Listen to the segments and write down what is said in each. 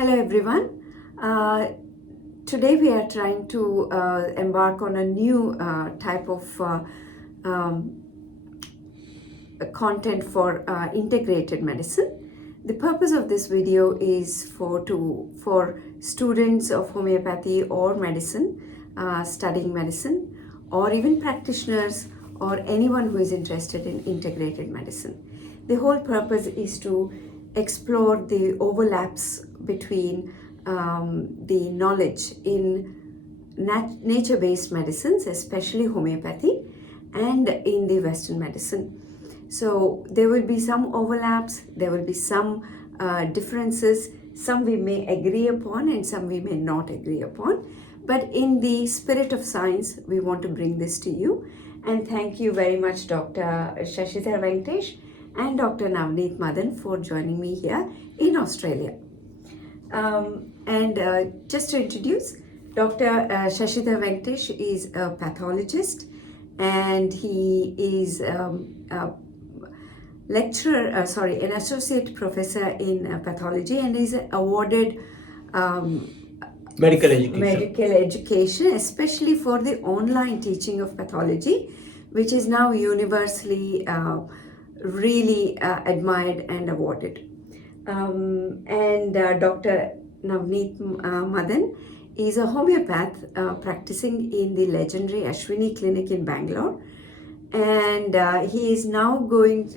Hello everyone. Today we are trying to embark on a new type of content for integrated medicine. The purpose of this video is for students of homeopathy or medicine, studying medicine, or even practitioners or anyone who is interested in integrated medicine. The whole purpose is to explore the overlaps between the knowledge in nature-based medicines, especially homeopathy, and in the Western medicine. So there will be some overlaps, there will be some differences, some we may agree upon and some we may not agree upon. But in the spirit of science, we want to bring this to you. And thank you very much, Dr. Shashidhar Venkatesh and Dr. Navneet Madan for joining me here in Australia. Just to introduce, Dr. Shashidhar Venkatesh is a pathologist, and he is an associate professor in pathology, and is awarded medical education, especially for the online teaching of pathology, which is now universally really admired and awarded. Dr. Navneet Madan is a homeopath practicing in the legendary Ashwini Clinic in Bangalore, and he is now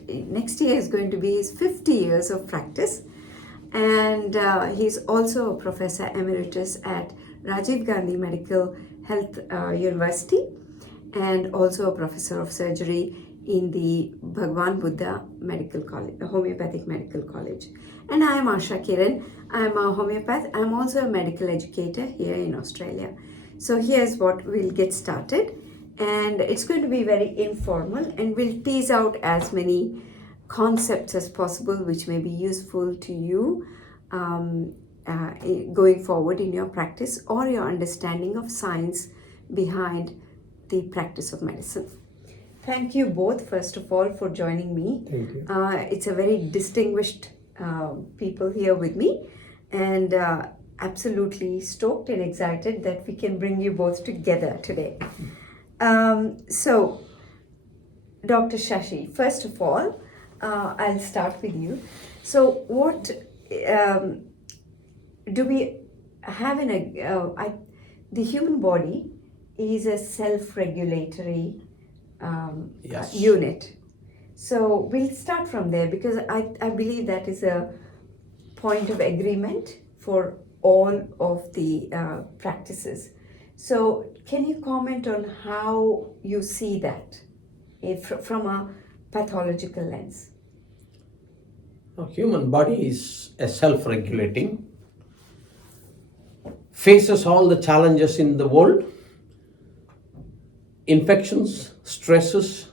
next year is going to be his 50 years of practice, and he's also a professor emeritus at Rajiv Gandhi Medical Health University, and also a professor of surgery in the Bhagwan Buddha Medical College, Homeopathic Medical College. And I am Asha Kiran. I am a homeopath. I am also a medical educator here in Australia. So here's what we'll get started. And it's going to be very informal, and we'll tease out as many concepts as possible which may be useful to you going forward in your practice or your understanding of science behind the practice of medicine. Thank you both, first of all, for joining me. Thank you. It's a very distinguished people here with me, and absolutely stoked and excited that we can bring you both together today. So, Dr. Shashi, first of all, I'll start with you. So, what do we have in the human body is a self-regulatory Yes. unit. So we'll start from there, because I believe that is a point of agreement for all of the practices. So can you comment on how you see that from a pathological lens? The human body is a self-regulating, faces all the challenges in the world, infections, stresses,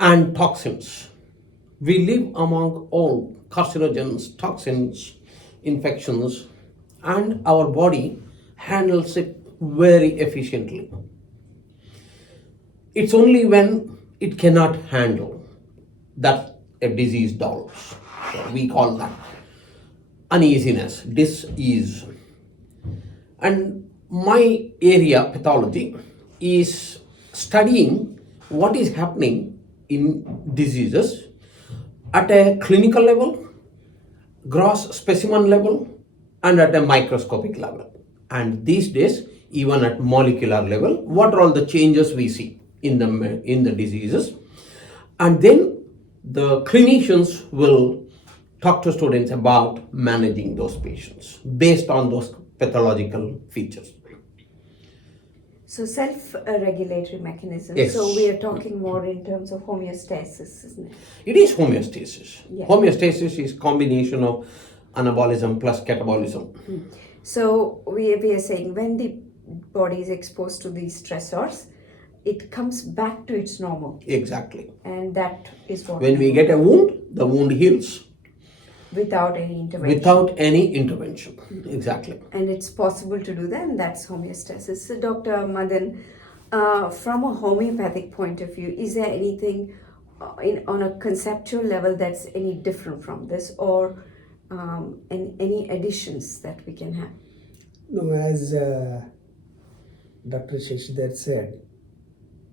and toxins. We live among all carcinogens, toxins, infections, and our body handles it very efficiently. It's only when it cannot handle that a disease develops. So we call that uneasiness, dis-ease. And my area, pathology, is studying what is happening in diseases at a clinical level, gross specimen level, and at a microscopic level. And these days, even at molecular level, what are all the changes we see in the diseases. And then the clinicians will talk to students about managing those patients based on those pathological features. So self-regulatory mechanism. Yes. So we are talking more in terms of homeostasis, isn't it? It is homeostasis. Yeah. Homeostasis is combination of anabolism plus catabolism. So we are saying when the body is exposed to these stressors, it comes back to its normal. Exactly. And that is what When we get a wound, the wound heals. Without any intervention. Without any intervention. Exactly. And it's possible to do that, and that's homeostasis. So Dr. Madan, from a homeopathic point of view, is there anything on a conceptual level that's any different from this, or and any additions that we can have? No, as Dr. Shashidhar said,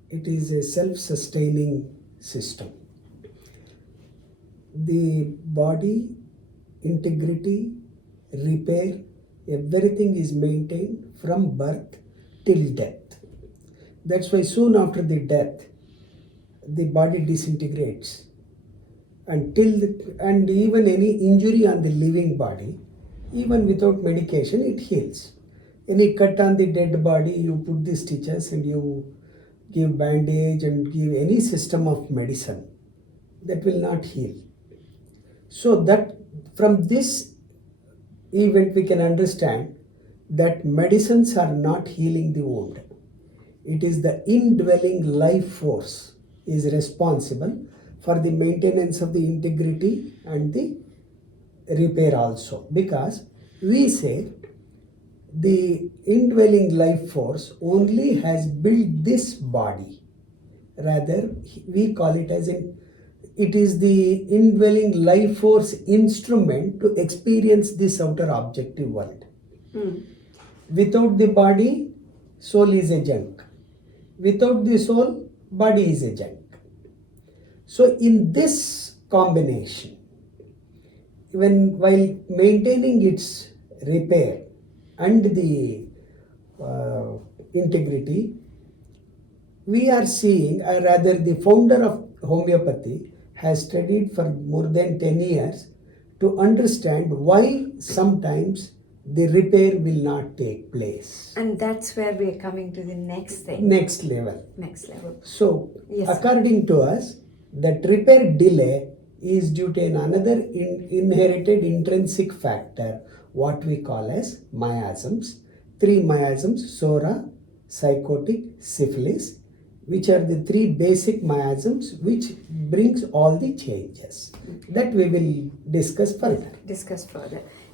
it is a self-sustaining system. The body, integrity, repair, everything is maintained from birth till death. That's why soon after the death, the body disintegrates. And even any injury on the living body, even without medication, it heals. Any cut on the dead body, you put the stitches and you give bandage and give any system of medicine, that will not heal. So that from this event we can understand that medicines are not healing the wound. It is the indwelling life force is responsible for the maintenance of the integrity and the repair also, because we say the indwelling life force only has built this body. Rather, we call it as it is the indwelling life force instrument to experience this outer objective world. Without the body, soul is a junk. Without the soul, body is a junk. So in this combination, while maintaining its repair and the integrity, we are seeing, or rather the founder of homeopathy has studied for more than 10 years to understand why sometimes the repair will not take place. And that's where we are coming to the next thing. Next level. Next level. So, yes, according to us, that repair delay is due to another inherited intrinsic factor, what we call as miasms. 3 miasms, sora, psychotic, syphilis, which are the 3 basic miasms which brings all the changes. That we will discuss further.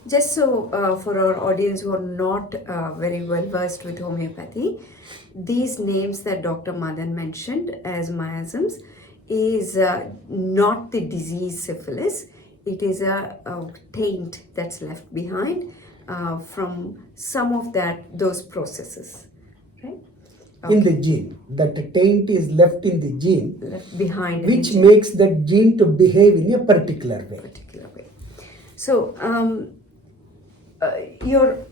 Just so for our audience who are not very well versed with homeopathy, these names that Dr. Madan mentioned as miasms is not the disease syphilis. It is a taint that's left behind from some of those processes, right? Okay. In the gene, that taint is left in the gene, left behind, which makes that gene to behave in a particular way. So, you're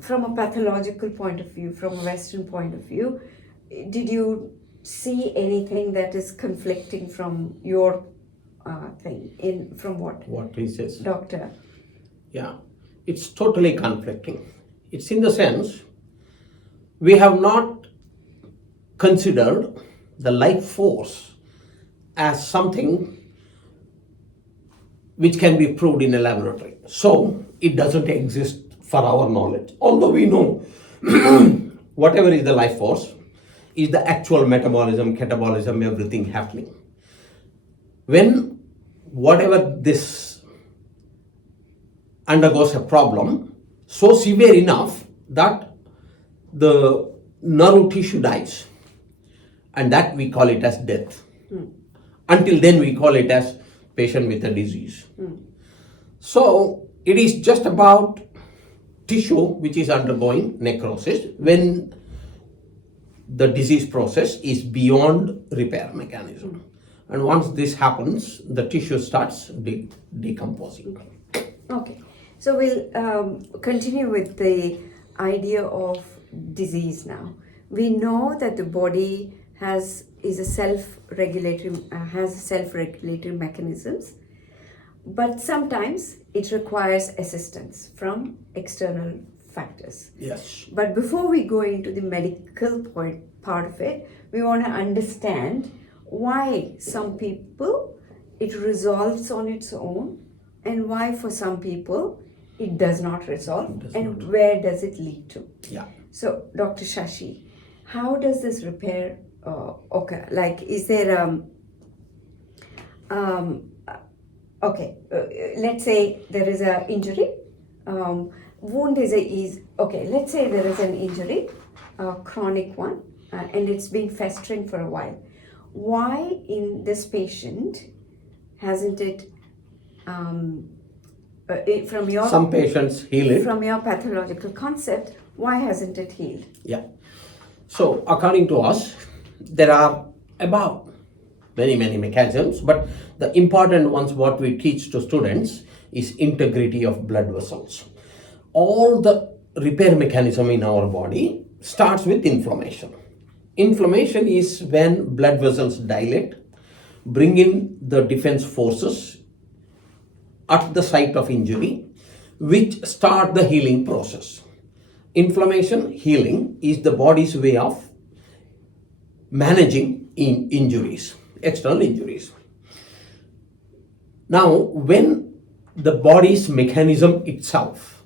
from a pathological point of view, from a Western point of view, did you see anything that is conflicting from your thing? From what? What he says. Doctor. Yeah, it's totally conflicting. It's in the sense we have not considered the life force as something which can be proved in a laboratory. So it doesn't exist for our knowledge. Although we know whatever is the life force is the actual metabolism, catabolism, everything happening. When whatever this undergoes a problem so severe enough that the nerve tissue dies, and that we call it as death. Until then we call it as patient with a disease. So it is just about tissue which is undergoing necrosis when the disease process is beyond repair mechanism. And once this happens, the tissue starts decomposing. Okay, so we'll continue with the idea of disease now. We know that the body has self-regulatory mechanisms, but sometimes it requires assistance from external factors. Yes. But before we go into the medical part of it, we want to understand why some people it resolves on its own and why for some people it does not resolve, where does it lead to? Yeah. So, Dr. Shashi, how does this repair occur? Like, is there let's say there is an injury. Wound let's say there is an injury, a chronic one, and it's been festering for a while. Why in this patient hasn't it from your Some patients heal it. from your pathological concept, why hasn't it healed? Yeah. So according to us, there are about many mechanisms, but the important ones what we teach to students is integrity of blood vessels. All the repair mechanism in our body starts with inflammation. Inflammation is when blood vessels dilate, bring in the defense forces at the site of injury, which start the healing process. Inflammation healing is the body's way of managing injuries, external injuries. Now, when the body's mechanism itself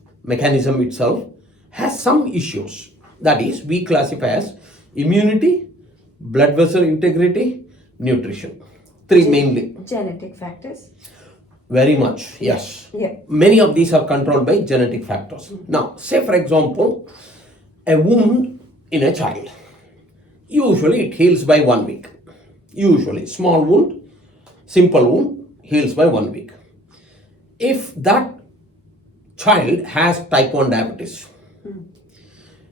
has some issues, that is, we classify as immunity, blood vessel integrity, nutrition. Three mainly. Genetic factors. Very much, yes. Yeah. Many of these are controlled by genetic factors. Now, say for example, a wound in a child. Usually it heals by 1 week. Usually, small wound, simple wound, heals by 1 week. If that child has type 1 diabetes,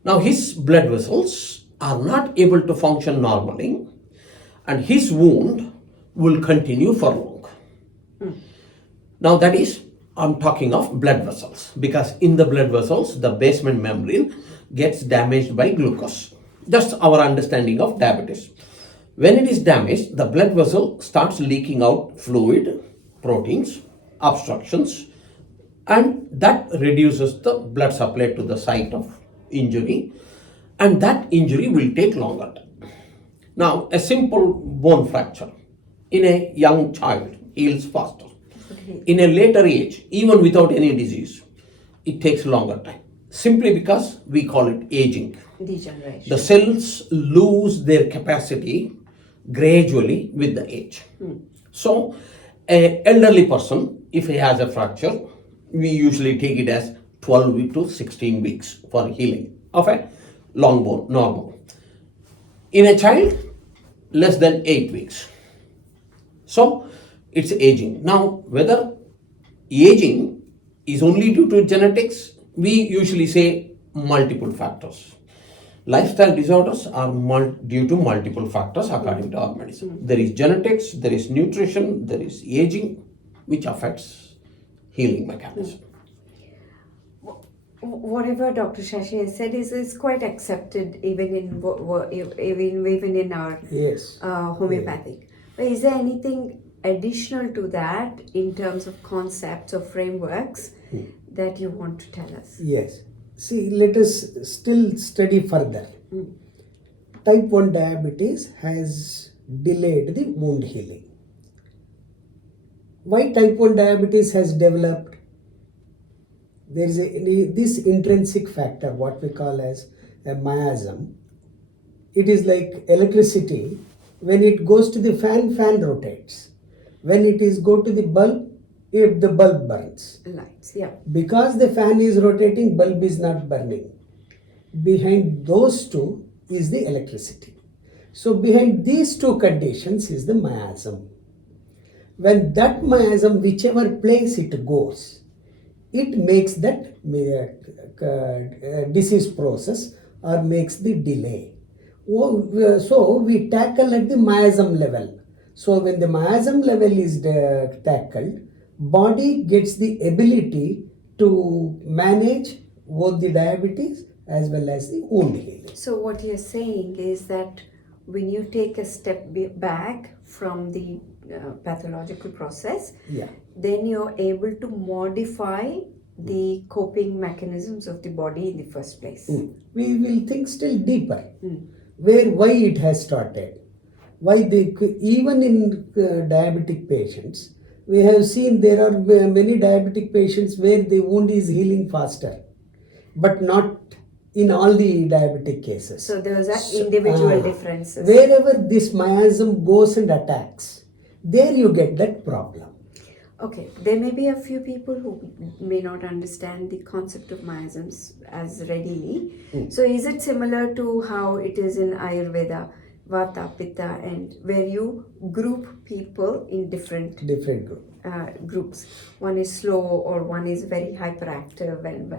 now his blood vessels are not able to function normally and his wound will continue for long. Now that is, I'm talking of blood vessels, because in the blood vessels, the basement membrane gets damaged by glucose. That's our understanding of diabetes. When it is damaged, the blood vessel starts leaking out fluid, proteins, obstructions, and that reduces the blood supply to the site of injury, and that injury will take longer time. Now, a simple bone fracture in a young child heals faster. In a later age, even without any disease, it takes longer time. Simply because we call it aging. Degeneration. The cells lose their capacity gradually with the age. So, an elderly person, if he has a fracture, we usually take it as 12 to 16 weeks for healing of a long bone, normal. In a child, less than 8 weeks. So, it's aging. Now, whether aging is only due to genetics, we usually say multiple factors. Lifestyle disorders are due to multiple factors according to our medicine. There is genetics, there is nutrition, there is aging, which affects healing mechanism. Whatever Dr. Shashi has said is quite accepted even in our Yes. homeopathic. But is there anything additional to that in terms of concepts or frameworks that you want to tell us? Yes. See, let us still study further. Type 1 diabetes has delayed the wound healing. Why type 1 diabetes has developed? There is this intrinsic factor, what we call as a miasm. It is like electricity. When it goes to the fan rotates. When it is go to the bulb, if the bulb burns. Lights, yeah. Because the fan is rotating, bulb is not burning. Behind those two is the electricity. So behind these two conditions is the miasm. When that miasm, whichever place it goes, it makes that disease process or makes the delay. So we tackle at the miasm level. So when the miasm level is tackled, body gets the ability to manage both the diabetes as well as the wound healing. So what you're saying is that when you take a step back from the pathological process, then you're able to modify the coping mechanisms of the body in the first place. We will think still deeper, why it has started. Why even in diabetic patients, we have seen there are many diabetic patients where the wound is healing faster, but not in all the diabetic cases. So those are individual differences. Wherever this miasm goes and attacks, there you get that problem. Okay, there may be a few people who may not understand the concept of miasms as readily. So is it similar to how it is in Ayurveda? Vata, Pitta, and where you group people in different group. groups. One is slow or one is very hyperactive, and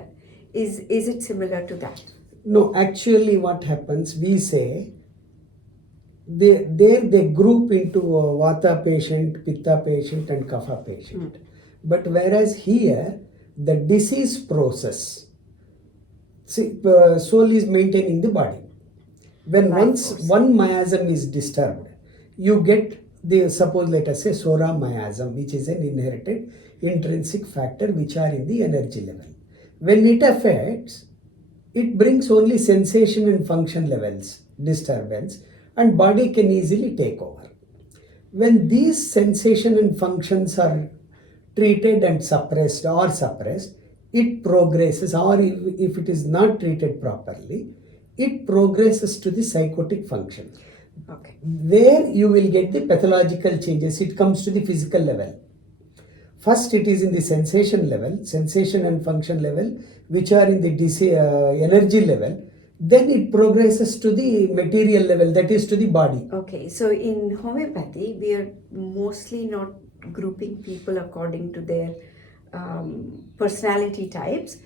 is it similar to that? No, actually, what happens? We say they group into a Vata patient, Pitta patient, and Kapha patient. But whereas here, the disease process, soul is maintaining the body. When once one miasm is disturbed, you get suppose let us say Sora miasm, which is an inherited intrinsic factor which are in the energy level. When it affects, it brings only sensation and function levels disturbance, and body can easily take over. When these sensation and functions are treated and suppressed, it progresses, or if it is not treated properly, it progresses to the psychotic function. Okay. Where you will get the pathological changes, it comes to the physical level. First, it is in the sensation and function level, which are in the energy level. Then it progresses to the material level, that is to the body. Okay, so in homeopathy, we are mostly not grouping people according to their personality types.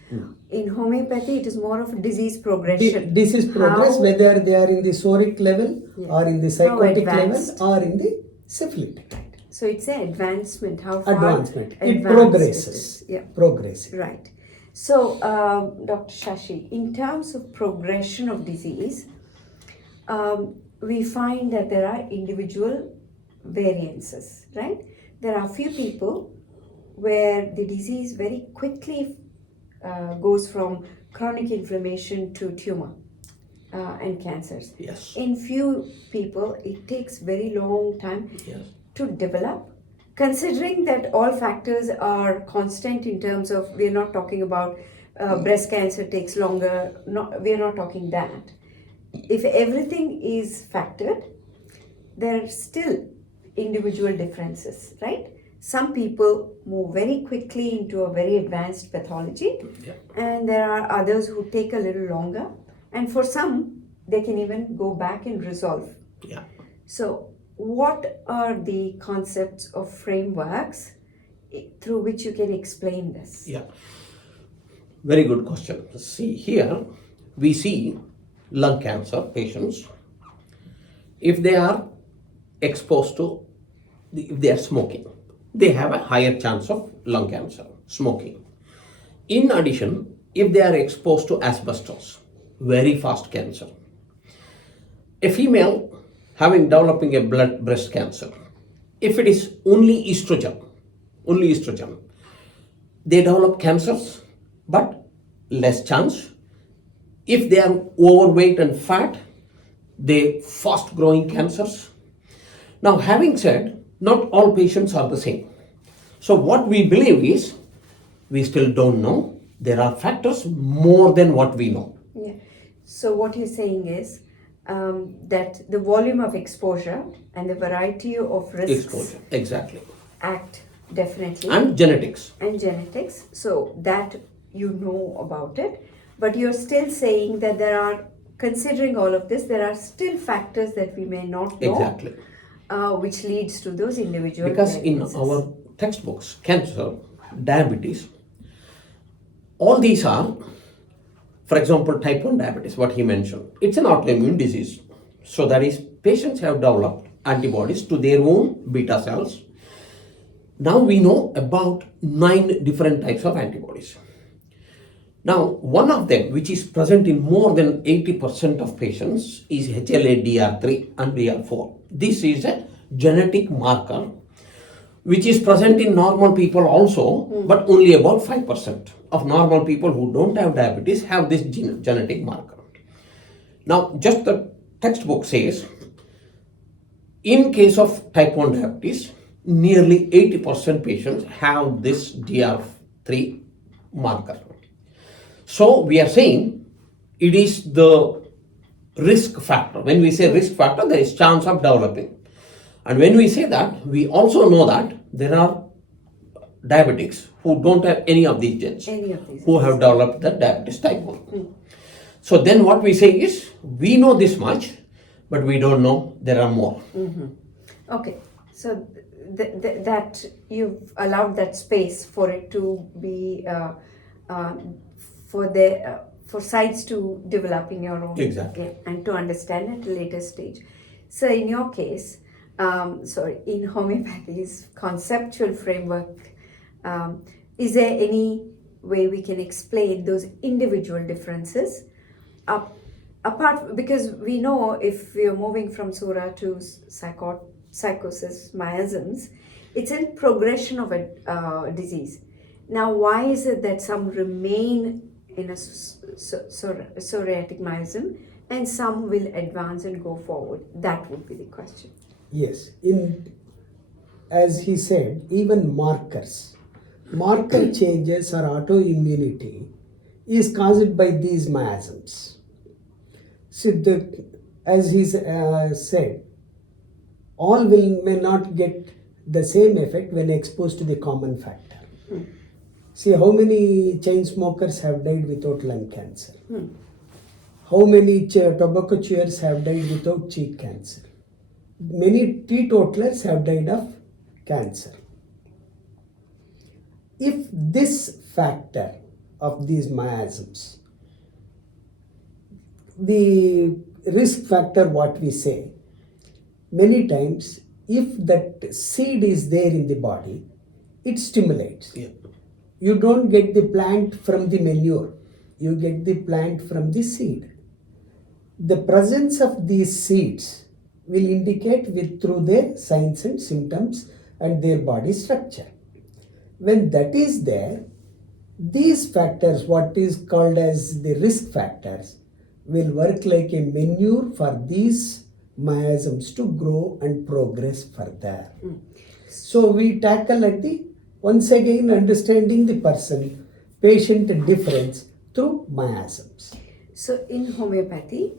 In homeopathy, it is more of disease progression. Disease progress, whether they are in the soric level or in the psychotic level or in the syphilitic. Right. So it's an advancement. How far advancement? It progresses. Yeah. Progressive. Right. So, Dr. Shashi, in terms of progression of disease, we find that there are individual variances, right? There are few people where the disease very quickly goes from chronic inflammation to tumor and cancers. Yes. In few people, it takes very long time to develop. Considering that all factors are constant in terms of, we are not talking about breast cancer takes longer, we are not talking that. If everything is factored, there are still individual differences, right? Some people move very quickly into a very advanced pathology, and there are others who take a little longer, and for some, they can even go back and resolve. Yeah. So, what are the concepts or frameworks through which you can explain this? Yeah. Very good question. See, here we see lung cancer patients. If they are exposed to, if they are smoking, they have a higher chance of lung cancer, smoking. In addition, if they are exposed to asbestos, very fast cancer. A female developing a breast cancer, if it is only estrogen, they develop cancers, but less chance. If they are overweight and fat, they fast growing cancers. Now, having said, not all patients are the same. So what we believe is, we still don't know. There are factors more than what we know. Yeah. So what you're saying is that the volume of exposure and the variety of risks exactly, act definitely. And genetics. So that you know about it. But you're still saying that there are, considering all of this, there are still factors that we may not know. Exactly. Which leads to those individual Because variances. in our textbooks, cancer, diabetes, all these are, for example, type 1 diabetes, what he mentioned, it's an autoimmune disease. So that is, patients have developed antibodies to their own beta cells. Now we know about 9 different types of antibodies. Now, one of them, which is present in more than 80% of patients, is HLA-DR3 and DR4. This is a genetic marker, which is present in normal people also, but only about 5% of normal people who don't have diabetes have this genetic marker. Now, just the textbook says, in case of type 1 diabetes, nearly 80% patients have this DR3 marker. So we are saying it is the risk factor. When we say risk factor, there is chance of developing. And when we say that, we also know that there are diabetics who don't have any of these genes, who have developed the diabetes type 1. So then what we say is, we know this much, but we don't know there are more. Okay, so that you've allowed that space for it to be for sites to develop in your own, Exactly. okay, and to understand at a later stage. So in your case, in homeopathy's conceptual framework, is there any way we can explain those individual differences? Apart, because we know if we are moving from sura to psychosis, miasms, it's in progression of a disease. Now, why is it that some remain in a psoriatic miasm and some will advance and go forward? That would be the question. Yes, as he said, even marker changes or autoimmunity is caused by these miasms. So as he said, all may not get the same effect when exposed to the common factor. See, how many chain smokers have died without lung cancer? How many tobacco chewers have died without cheek cancer? Many teetotalers have died of cancer. If this factor of these miasms, the risk factor, what we say, many times if that seed is there in the body, it stimulates. Yeah. You don't get the plant from the manure, you get the plant from the seed. The presence of these seeds will indicate through their signs and symptoms and their body structure. When that is there, these factors, what is called as the risk factors, will work like a manure for these miasms to grow and progress further. So we tackle at the, once again, understanding the patient difference through miasms. So in homeopathy,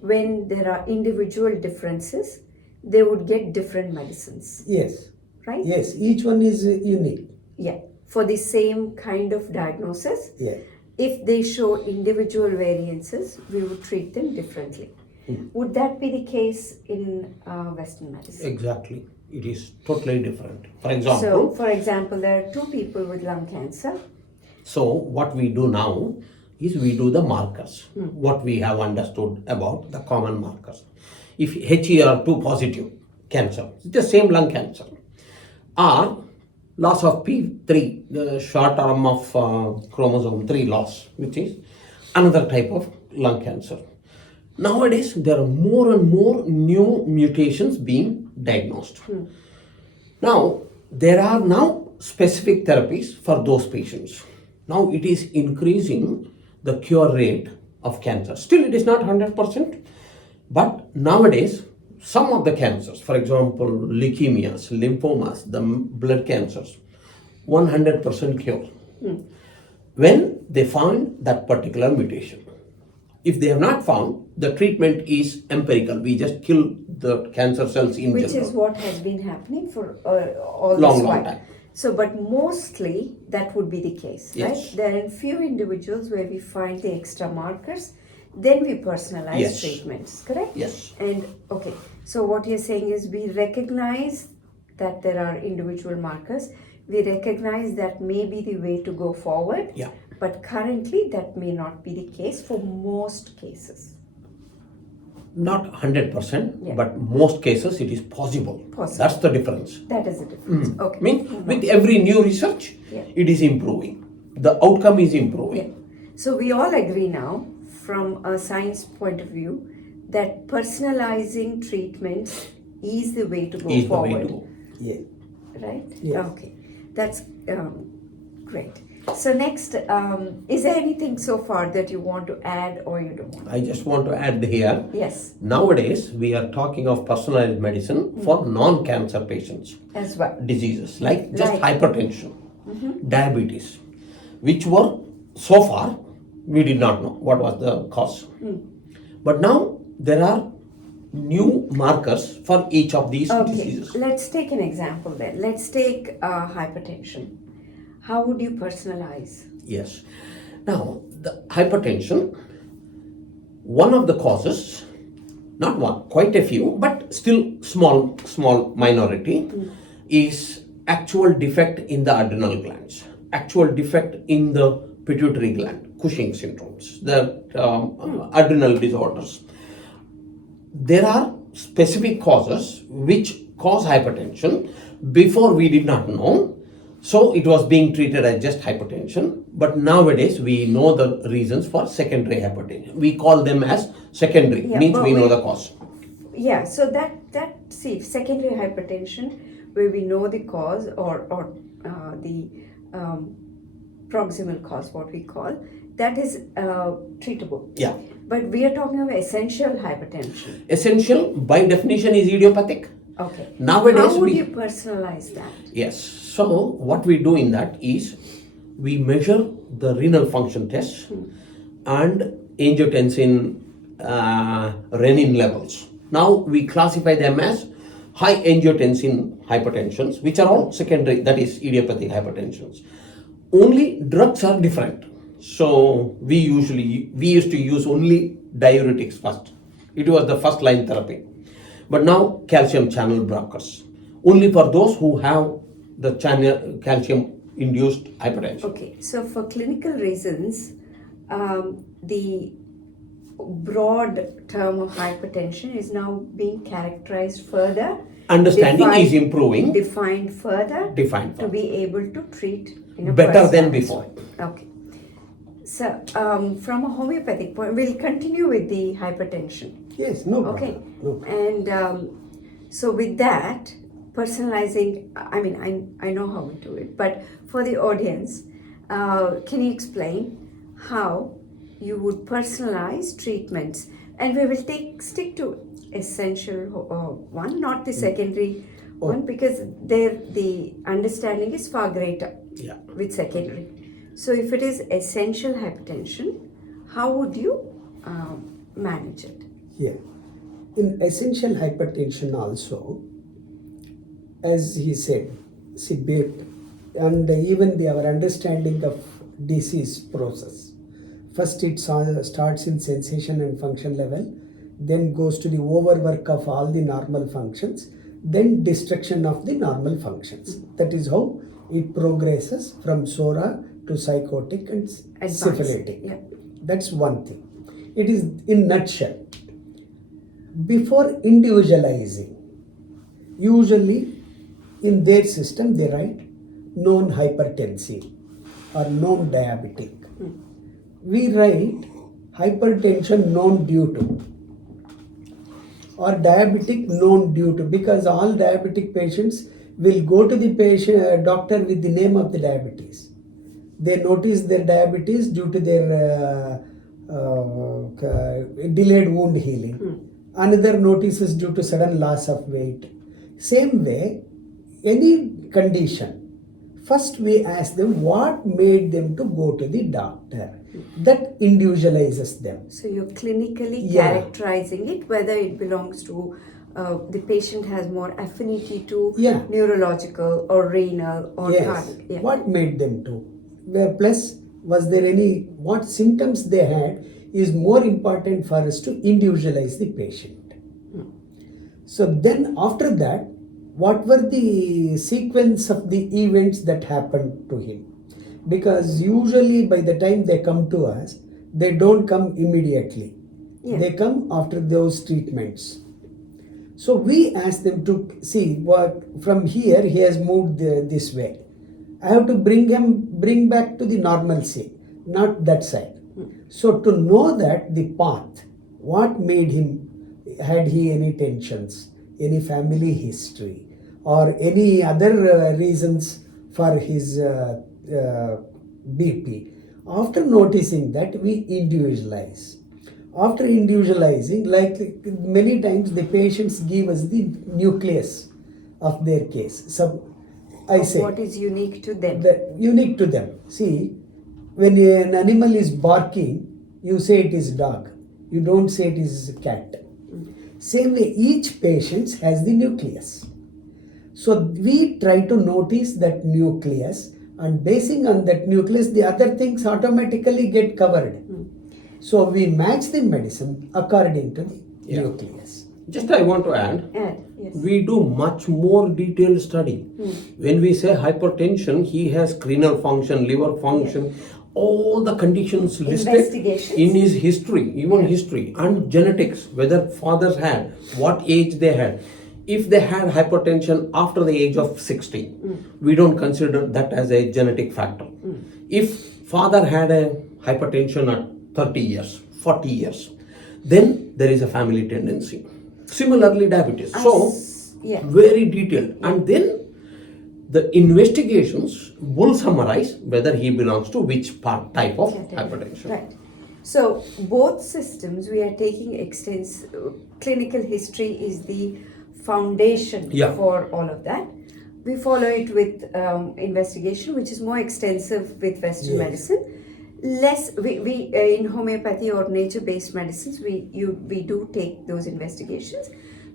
when there are individual differences, they would get different medicines. Yes. Right? Yes, each one is unique. Yeah, for the same kind of diagnosis. Yeah. If they show individual variances, we would treat them differently. Would that be the case in Western medicine? Exactly. It is totally different. For example, there are two people with lung cancer. So what we do now is we do the markers. What we have understood about the common markers. If HER2 positive cancer, it's the same lung cancer. Or loss of P3, the short arm of chromosome 3 loss, which is another type of lung cancer. Nowadays, there are more and more new mutations being diagnosed. Now, there are now specific therapies for those patients. Now, it is increasing the cure rate of cancer. Still, it is not 100%, but nowadays, some of the cancers, for example, leukemias, lymphomas, the blood cancers, 100% cure. When they find that particular mutation. If they have not found, the treatment is empirical. We just kill the cancer cells in Which general. is what has been happening for all Long this while. time. So, but mostly that would be the case, Yes. right? There are few individuals where we find the extra markers, then we personalize Yes. treatments, correct? Yes. And okay, so what you're saying is we recognize that there are individual markers, we recognize that may be the way to go forward, Yeah. but currently that may not be the case for most cases. Not 100%, Yeah. but most cases it is possible. That's the difference. That is the difference. Okay. I mean, with every new research, Yeah. it is improving. The outcome is improving. Yeah. So we all agree now, from a science point of view, that personalizing treatments is the way to go Is the forward. way to go. Yeah. Right? Yes. Okay. That's great. So next, is there anything so far that you want to add or you don't want? I just want to add here. Yes, Nowadays, we are talking of personalized medicine for non-cancer patients. as well. Diseases like just Like- hypertension, diabetes, which were so far we did not know what was the cause. But now there are new markers for each of these Okay, diseases. let's take an example then. Let's take hypertension. How would you personalize? Yes. Now, the hypertension, one of the causes, not one, quite a few, but still small minority, is actual defect in the adrenal glands, actual defect in the pituitary gland, Cushing syndromes, the adrenal disorders. There are specific causes which cause hypertension. Before we did not know, so it was being treated as just hypertension, but nowadays we know the reasons for secondary hypertension. We call them as secondary, means we know the cause. Yeah, so that see, secondary hypertension, where we know the cause or the proximal cause, what we call, that is treatable. Yeah. But we are talking about essential hypertension. Essential by definition is idiopathic. Okay. Nowadays how would you personalize that? Yes. So what we do in that is we measure the renal function tests and angiotensin renin levels. Now we classify them as high angiotensin hypertensions, which are all secondary, that is idiopathic hypertensions. Only drugs are different. So we used to use only diuretics first. It was the first line therapy. But now calcium channel blockers, only for those who have the calcium induced hypertension. Okay, so for clinical reasons, the broad term of hypertension is now being characterized further. Understanding is improving. Defined further. Defined further. To be able to treat in a better than personalized before. way. Okay. So from a homeopathic point, we'll continue with the hypertension. Yes, no problem. Okay. No problem. And so with that, personalizing, I mean, I know how we do it, but for the audience, can you explain how you would personalize treatments? And we will stick to essential one, not the secondary one, because there the understanding is far greater with secondary. So if it is essential hypertension, how would you manage it? Yeah. In essential hypertension also, as he said, and even our understanding of disease process. First it starts in sensation and function level, then goes to the overwork of all the normal functions, then destruction of the normal functions. That is how it progresses from SORA to psychotic and syphilitic. Yeah. That's one thing. It is in nutshell. Before individualizing, usually in their system they write known hypertensive or known diabetic. We write hypertension known due to or diabetic known due to, because all diabetic patients will go to the doctor with the name of the diabetes. They notice their diabetes due to their delayed wound healing. Another notices due to sudden loss of weight. Same way, any condition, first we ask them what made them to go to the doctor. That individualizes them. So you're clinically characterizing it, whether it belongs to the patient has more affinity to neurological or renal or cardiac. Yeah. What made them to? Plus, was there what symptoms they had is more important for us to individualize the patient. So then after that, what were the sequence of the events that happened to him? Because usually by the time they come to us, they don't come immediately. They come after those treatments. So we ask them to see what from here he has moved this way. I have to bring back to the normalcy, not that side. So to know that the path, what made him, had he any tensions, any family history, or any other reasons for his BP. After noticing that, we individualize. After individualizing, like many times the patients give us the nucleus of their case. So I say what is unique to them. Unique to them. See, when an animal is barking, you say it is dog. You don't say it is cat. Same way, each patient has the nucleus. So we try to notice that nucleus, and basing on that nucleus, the other things automatically get covered. So we match the medicine according to Yeah. nucleus. Just I want to add, Yes. we do much more detailed study. When we say hypertension, he has renal function, liver function, all the conditions listed Investigations. in his history, even history, and genetics, whether fathers had, what age they had. If they had hypertension after the age of 60, we don't consider that as a genetic factor. If father had a hypertension at 30 years, 40 years, then there is a family tendency. Similarly, diabetes. So, very detailed. And then the investigations will summarize whether he belongs to which type of hypertension. Right. So both systems we are taking clinical history is the foundation for all of that. We follow it with investigation, which is more extensive with Western medicine. Less we in homeopathy or nature-based medicines we do take those investigations,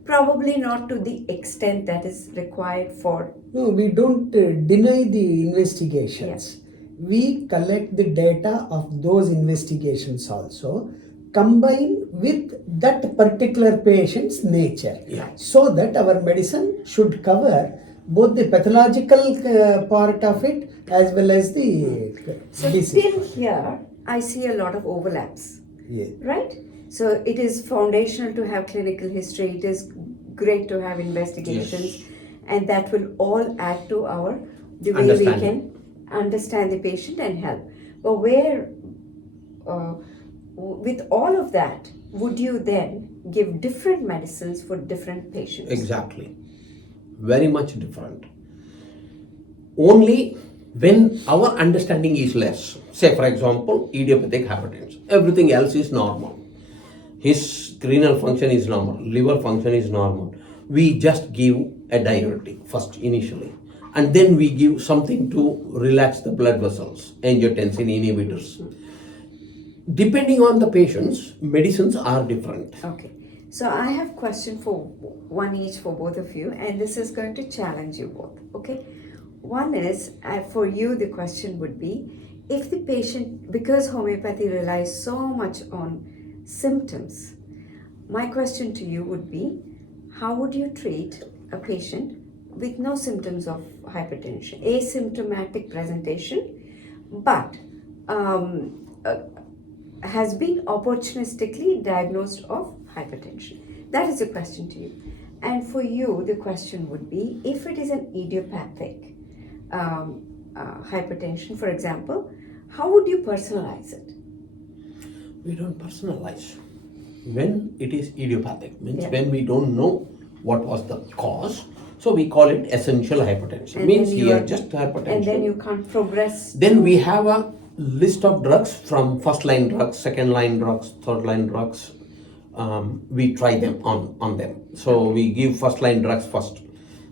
probably not to the extent that is required for. No, we don't deny the investigations. We collect the data of those investigations also, combine with that particular patient's nature, so that our medicine should cover both the pathological part of it as well as the So disease. till here, I see a lot of overlaps. Yeah. Right? So it is foundational to have clinical history. It is great to have investigations, and that will all add to the way we can understand the patient and help. But where, with all of that, would you then give different medicines for different patients? Exactly. Very much different. Only when our understanding is less. Say, for example, idiopathic hypertension. Everything else is normal. His renal function is normal, liver function is normal. We just give a diuretic first initially, and then we give something to relax the blood vessels, angiotensin inhibitors. Depending on the patients, medicines are different. Okay. So I have question for one each for both of you, and this is going to challenge you both. Okay. One is, for you, the question would be, if the patient, because homeopathy relies so much on symptoms, my question to you would be, how would you treat a patient with no symptoms of hypertension, asymptomatic presentation, but has been opportunistically diagnosed of hypertension? That is a question to you. And for you, the question would be, if it is an idiopathic hypertension, for example, how would you personalize it? We don't personalize. When it is idiopathic, means when we don't know what was the cause, so we call it essential hypertension. And means he has just hypertension. And then you can't progress. Then we have a list of drugs, from first line drugs, second line drugs, third line drugs. We try them on them. So we give first line drugs first.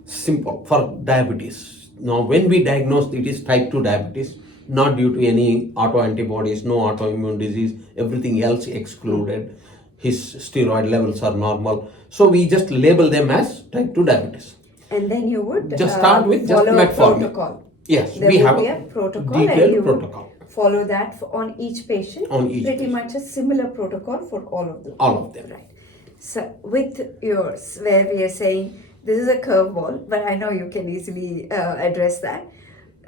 Simple for diabetes. Now when we diagnose it is type 2 diabetes, not due to any autoantibodies, no autoimmune disease, everything else excluded. His steroid levels are normal. So we just label them as type 2 diabetes. And then you would just start with just follow a metformin. protocol. Yes, There we would have be a protocol, detailed and you protocol. Follow that on each patient. On each pretty patient. much a similar protocol for all of them. All of them. Right. So with yours, where we are saying this is a curveball, but I know you can easily address that.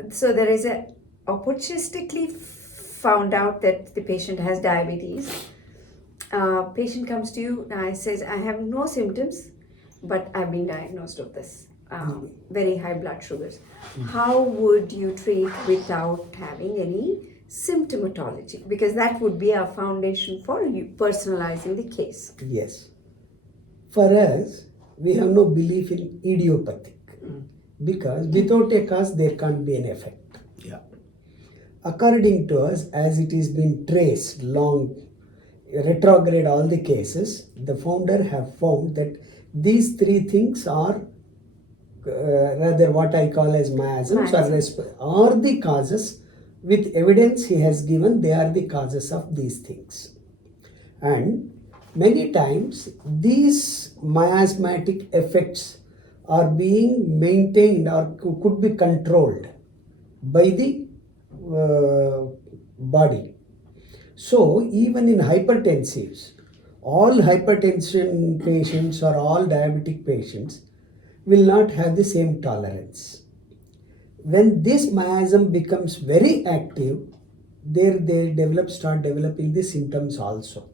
So there is a opportunistically found out that the patient has diabetes. Patient comes to you and says, I have no symptoms, but I've been diagnosed with this. Very high blood sugars. How would you treat without having any symptomatology? Because that would be our foundation for you personalizing the case. Yes. For us, we have no belief in idiopathic, because without a cause there can't be an effect. Yeah. According to us, as it is been traced long, retrograde all the cases, the founder have found that these three things are rather what I call as miasms are the causes. With evidence he has given, they are the causes of these things. And many times these miasmatic effects are being maintained or could be controlled by the body. So even in hypertensives, all hypertension patients or all diabetic patients will not have the same tolerance. When this miasm becomes very active, there they start developing the symptoms also.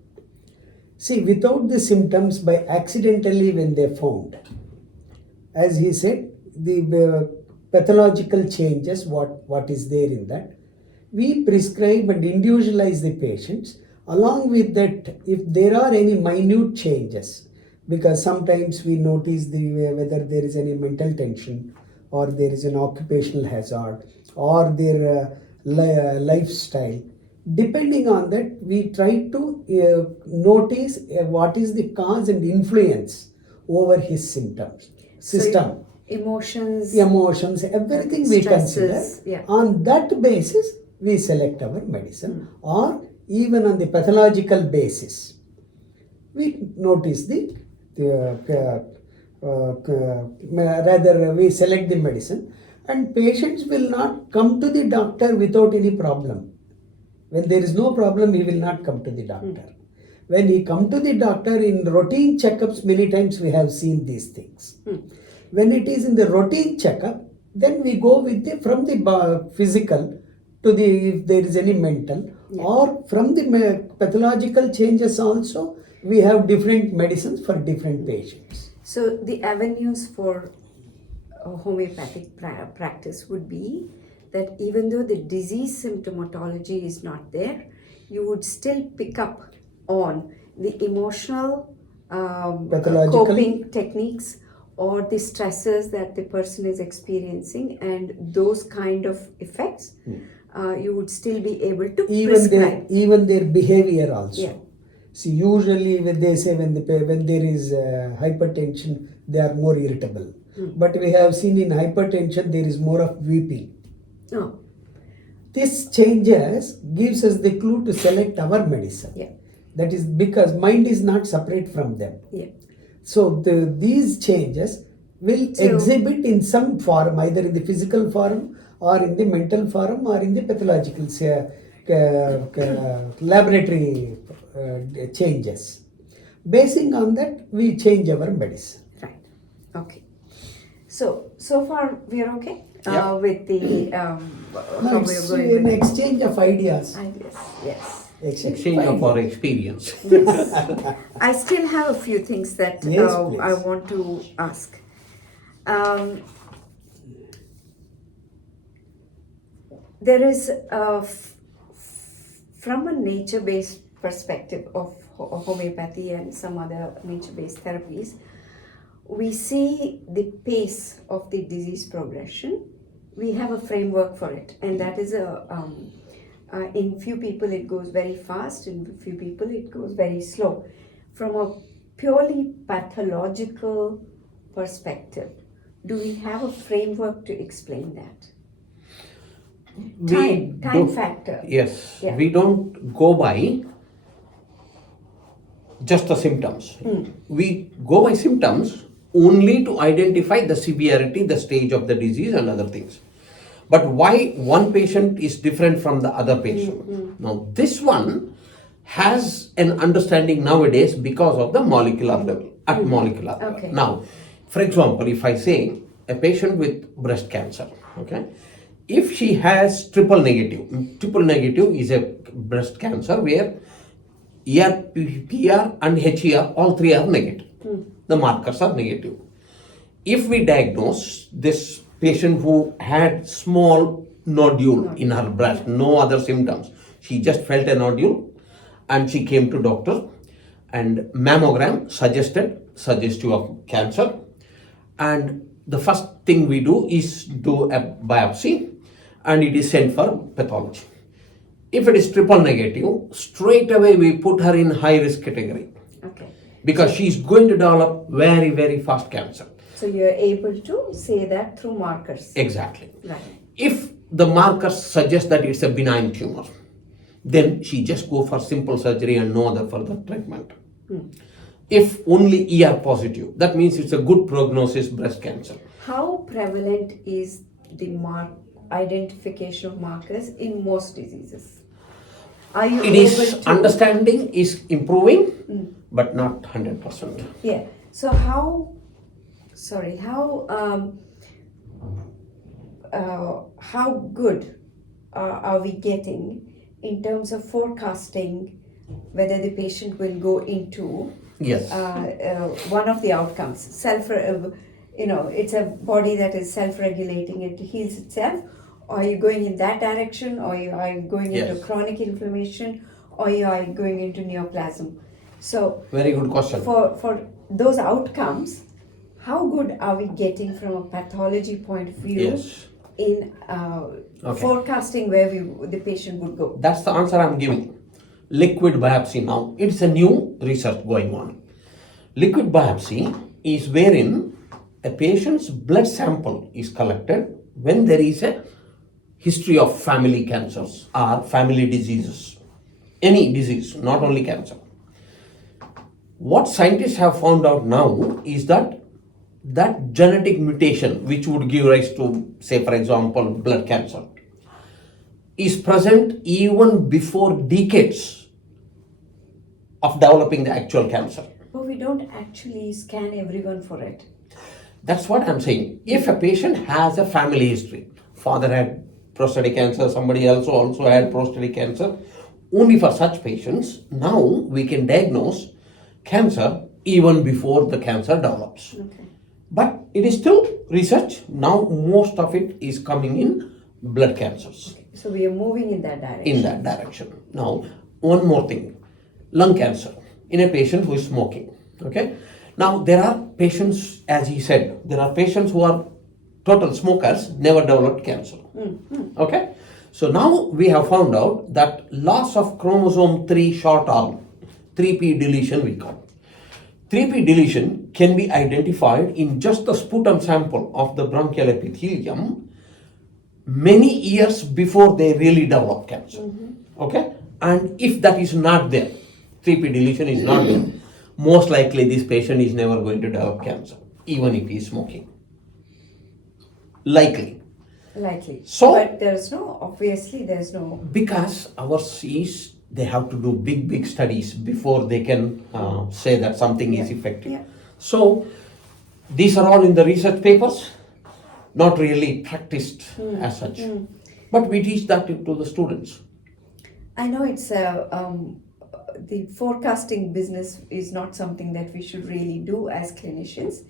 See, without the symptoms, by accidentally when they found, as he said, the pathological changes, what is there in that, we prescribe and individualize the patients. Along with that, if there are any minute changes, because sometimes we notice whether there is any mental tension or there is an occupational hazard or their lifestyle. Depending on that, we try to notice what is the cause and influence over his symptoms, system. So emotions, Everything we consider. stresses, yeah. On that basis, we select our medicine, or even on the pathological basis, we notice rather we select the medicine, and patients will not come to the doctor without any problem. When there is no problem, he will not come to the doctor. When he come to the doctor in routine checkups, many times we have seen these things. When it is in the routine checkup, then we go with from the physical to the, if there is any mental, or from the pathological changes also, we have different medicines for different patients. So the avenues for homeopathic practice would be that even though the disease symptomatology is not there, you would still pick up on the emotional Pathological coping techniques or the stresses that the person is experiencing, and those kind of effects, you would still be able to prescribe. Even their behavior also. Yeah. See, usually when they say when there is hypertension, they are more irritable. But we have seen in hypertension there is more of weeping. Oh. This changes gives us the clue to select our medicine. Yeah. That is because mind is not separate from them. Yeah. So these changes will exhibit in some form, either in the physical form or in the mental form or in the pathological laboratory changes. Basing on that, we change our medicine. Right. Okay. So far we are okay with the how we are going an with exchange of ideas. ideas. Yes. Exchange of our experience. Yes. I still have a few things that Yes, I please. want to ask. There is from a nature-based perspective of homeopathy and some other nature-based therapies, we see the pace of the disease progression. We have a framework for it, and that is in few people it goes very fast, in few people it goes very slow. From a purely pathological perspective, do we have a framework to explain that? Time factor. Yes, Yeah. we don't go by just the symptoms. We go by symptoms only to identify the severity, the stage of the disease and other things. But why one patient is different from the other patient? Now this one has an understanding nowadays because of the molecular level, at molecular level. Okay. Now, for example, if I say a patient with breast cancer, okay, if she has triple negative is a breast cancer where ER, PR and HER, all three are negative. The markers are negative. If we diagnose this patient who had small nodule in her breast, no other symptoms, she just felt a nodule and she came to doctor, and mammogram suggestive of cancer, and the first thing we do is do a biopsy and it is sent for pathology. If it is triple negative, straight away we put her in high risk category. Okay. Because she is going to develop very, very fast cancer. So you are able to say that through markers. Exactly. Right. If the markers suggest that it's a benign tumor, then she just go for simple surgery and no other further treatment. If only ER positive, that means it's a good prognosis breast cancer. How prevalent is the identification of markers in most diseases? Are you It able is to understanding is improving, but not 100%. Yeah. So how good are we getting in terms of forecasting whether the patient will go into Yes. one of the outcomes, it's a body that is self-regulating, it heals itself. Are you going in that direction, or are you going into Yes. chronic inflammation, or you are going into neoplasm? So Very good question. for those outcomes, how good are we getting from a pathology point of view Yes. in Okay. forecasting where the patient would go? That's the answer I'm giving. Liquid biopsy now. It's a new research going on. Liquid biopsy is wherein a patient's blood sample is collected when there is a history of family cancers or family diseases. Any disease, not only cancer. What scientists have found out now is that genetic mutation which would give rise to, say for example, blood cancer is present even before decades of developing the actual cancer. But we don't actually scan everyone for it. That's what I'm saying. If a patient has a family history, father had prostate cancer, somebody else also had prostate cancer, only for such patients, now we can diagnose cancer even before the cancer develops. Okay. But it is still research. Now most of it is coming in blood cancers. Okay. So we are moving in that direction. In that direction. Now, one more thing. Lung cancer in a patient who is smoking. Okay. Now, there are patients, as he said, there are patients who are total smokers, never developed cancer. Okay. So now we have found out that loss of chromosome 3 short arm, 3p deletion we call. 3p deletion can be identified in just the sputum sample of the bronchial epithelium many years before they really develop cancer. Okay? And if that is not there, 3p deletion is not there, most likely this patient is never going to develop cancer, even if he is smoking. Likely. So, but obviously there's no. Because ours is, they have to do big studies before they can say that something is effective. Yeah. So, these are all in the research papers, not really practiced as such. But we teach that to the students. I know it's the forecasting business is not something that we should really do as clinicians,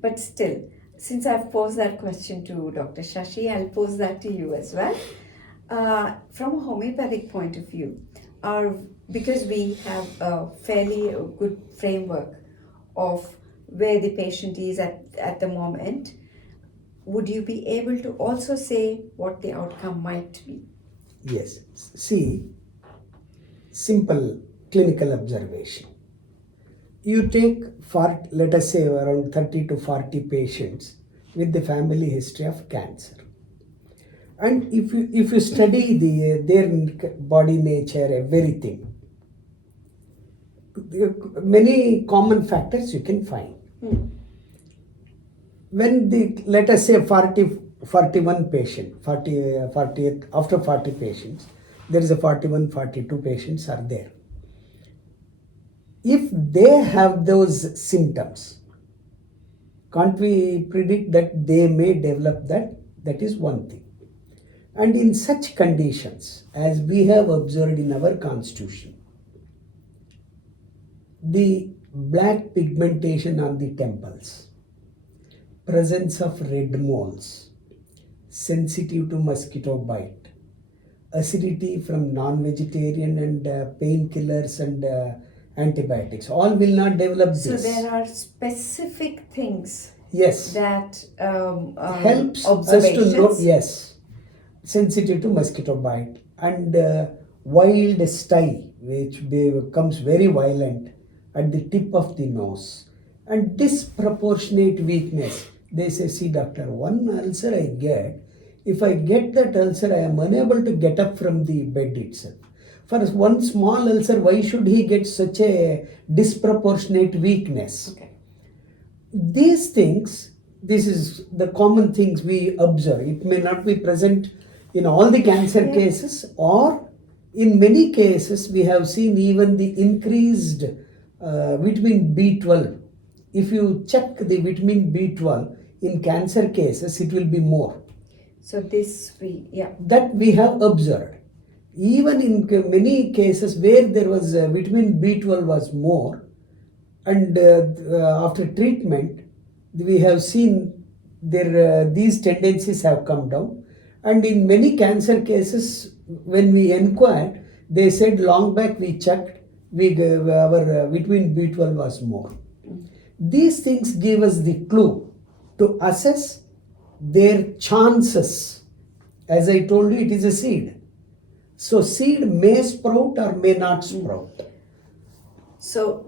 but still, since I've posed that question to Dr. Shashi, I'll pose that to you as well. From a homeopathic point of view, because we have a fairly good framework of where the patient is at the moment, would you be able to also say what the outcome might be? Yes. See, simple clinical observation. You take, let us say, around 30 to 40 patients with the family history of cancer. And if you study their body nature, everything, many common factors you can find. When let us say 41 patient, 40 after 40 patients, there is a 41, 42 patients are there. If they have those symptoms, can't we predict that they may develop that? That is one thing. And in such conditions, as we have observed in our constitution, the black pigmentation on the temples, presence of red moles, sensitive to mosquito bite, acidity from non-vegetarian and painkillers and antibiotics, all will not develop this. So there are specific things. Yes. That helps us to know. Yes, sensitive to mosquito bite and wild stye, which becomes very violent at the tip of the nose, and disproportionate weakness. They say, see doctor, one ulcer I get, if I get that ulcer, I am unable to get up from the bed itself. For one small ulcer, why should he get such a disproportionate weakness? Okay. These things, this is the common things we observe. It may not be present in all the cancer cases, or In many cases, we have seen even the increased vitamin B12. If you check the vitamin B12 in cancer cases, it will be more. So this That we have observed. Even in many cases where there was vitamin B12 was more, and after treatment, we have seen these tendencies have come down. And in many cancer cases, when we inquired, they said long back we checked, our vitamin B12 was more. These things give us the clue to assess their chances. As I told you, it is a seed. So seed may sprout or may not sprout. So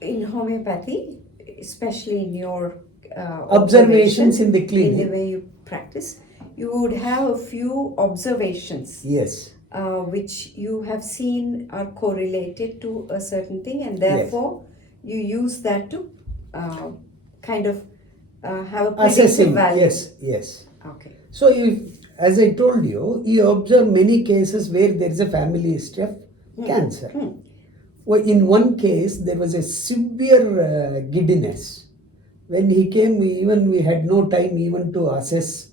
in homeopathy, especially in your Observations in the clinic. in the way you practice, you would have a few observations. Yes. Which you have seen are correlated to a certain thing, and therefore you use that to kind of have a predictive Assessing. value. Yes. Okay. So as I told you, you observe many cases where there is a family history of cancer. Well, in one case, there was a severe giddiness. When he came, even we had no time even to assess,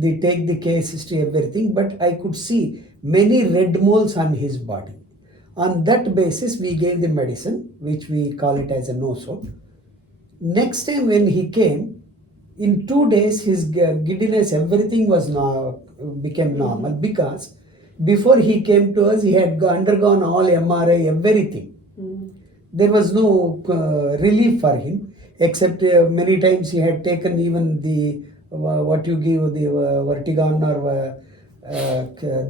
take the case history, everything, but I could see many red moles on his body. On that basis, we gave the medicine, which we call it as a no-so. Next time when he came, in 2 days, his giddiness, everything was became normal, because before he came to us, he had undergone all MRI, everything. There was no relief for him, except many times he had taken even the what you give, the Vertigon or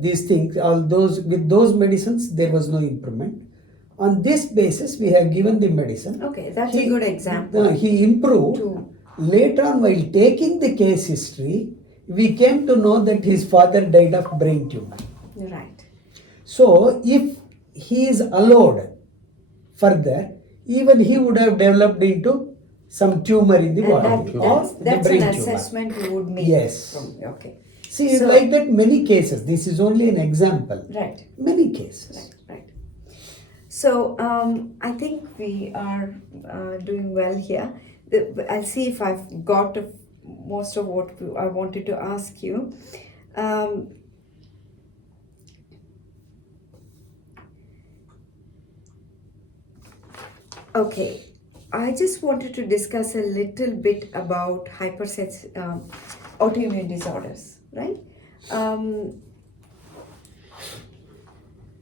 these things. All those, with those medicines, there was no improvement. On this basis, we have given the medicine. Okay, that's a good example. He improved. Later on, while taking the case history, we came to know that his father died of brain tumor. Right. So, if he is allowed further, even he would have developed into some tumor in the body. That's an assessment you would make. Yes. Okay. See, so, like that, many cases. This is only an example. Right. Many cases. Right. So, I think we are doing well here. I'll see if I've got most of what I wanted to ask you. Okay, I just wanted to discuss a little bit about autoimmune disorders, right?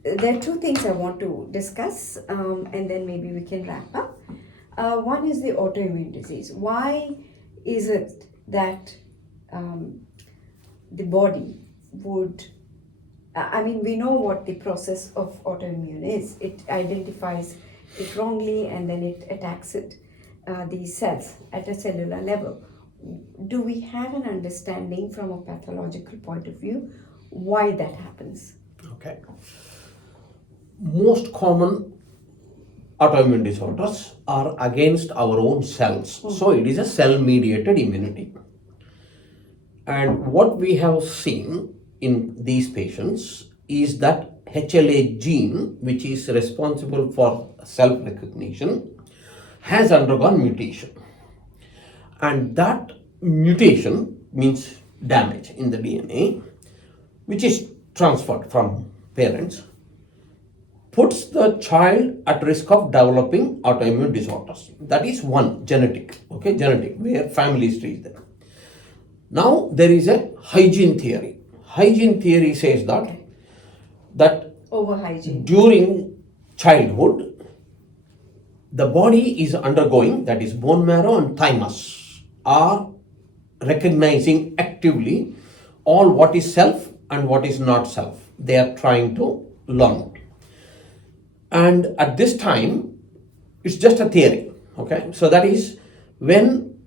There are two things I want to discuss, and then maybe we can wrap up. One is the autoimmune disease. Why is it that the body would, we know what the process of autoimmune is. It identifies it wrongly and then it attacks these cells at a cellular level. Do we have an understanding from a pathological point of view why that happens? Okay. Most common autoimmune disorders are against our own cells. So it is a cell-mediated immunity. And what we have seen in these patients is that HLA gene, which is responsible for self-recognition, has undergone mutation. And that mutation means damage in the DNA, which is transferred from parents, puts the child at risk of developing autoimmune disorders. That is one, genetic, where family history is there. Now there is a hygiene theory. Hygiene theory says that over hygiene during childhood, the body is undergoing, that is bone marrow and thymus are recognizing actively all what is self and what is not self. They are trying to learn. And at this time, it's just a theory, So that is when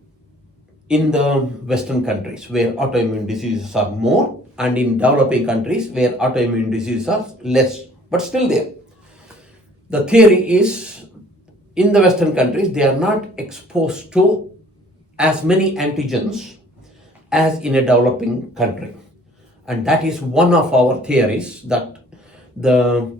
in the Western countries where autoimmune diseases are more, and in developing countries where autoimmune diseases are less, but still there. The theory is, in the Western countries, they are not exposed to as many antigens as in a developing country. And that is one of our theories, that the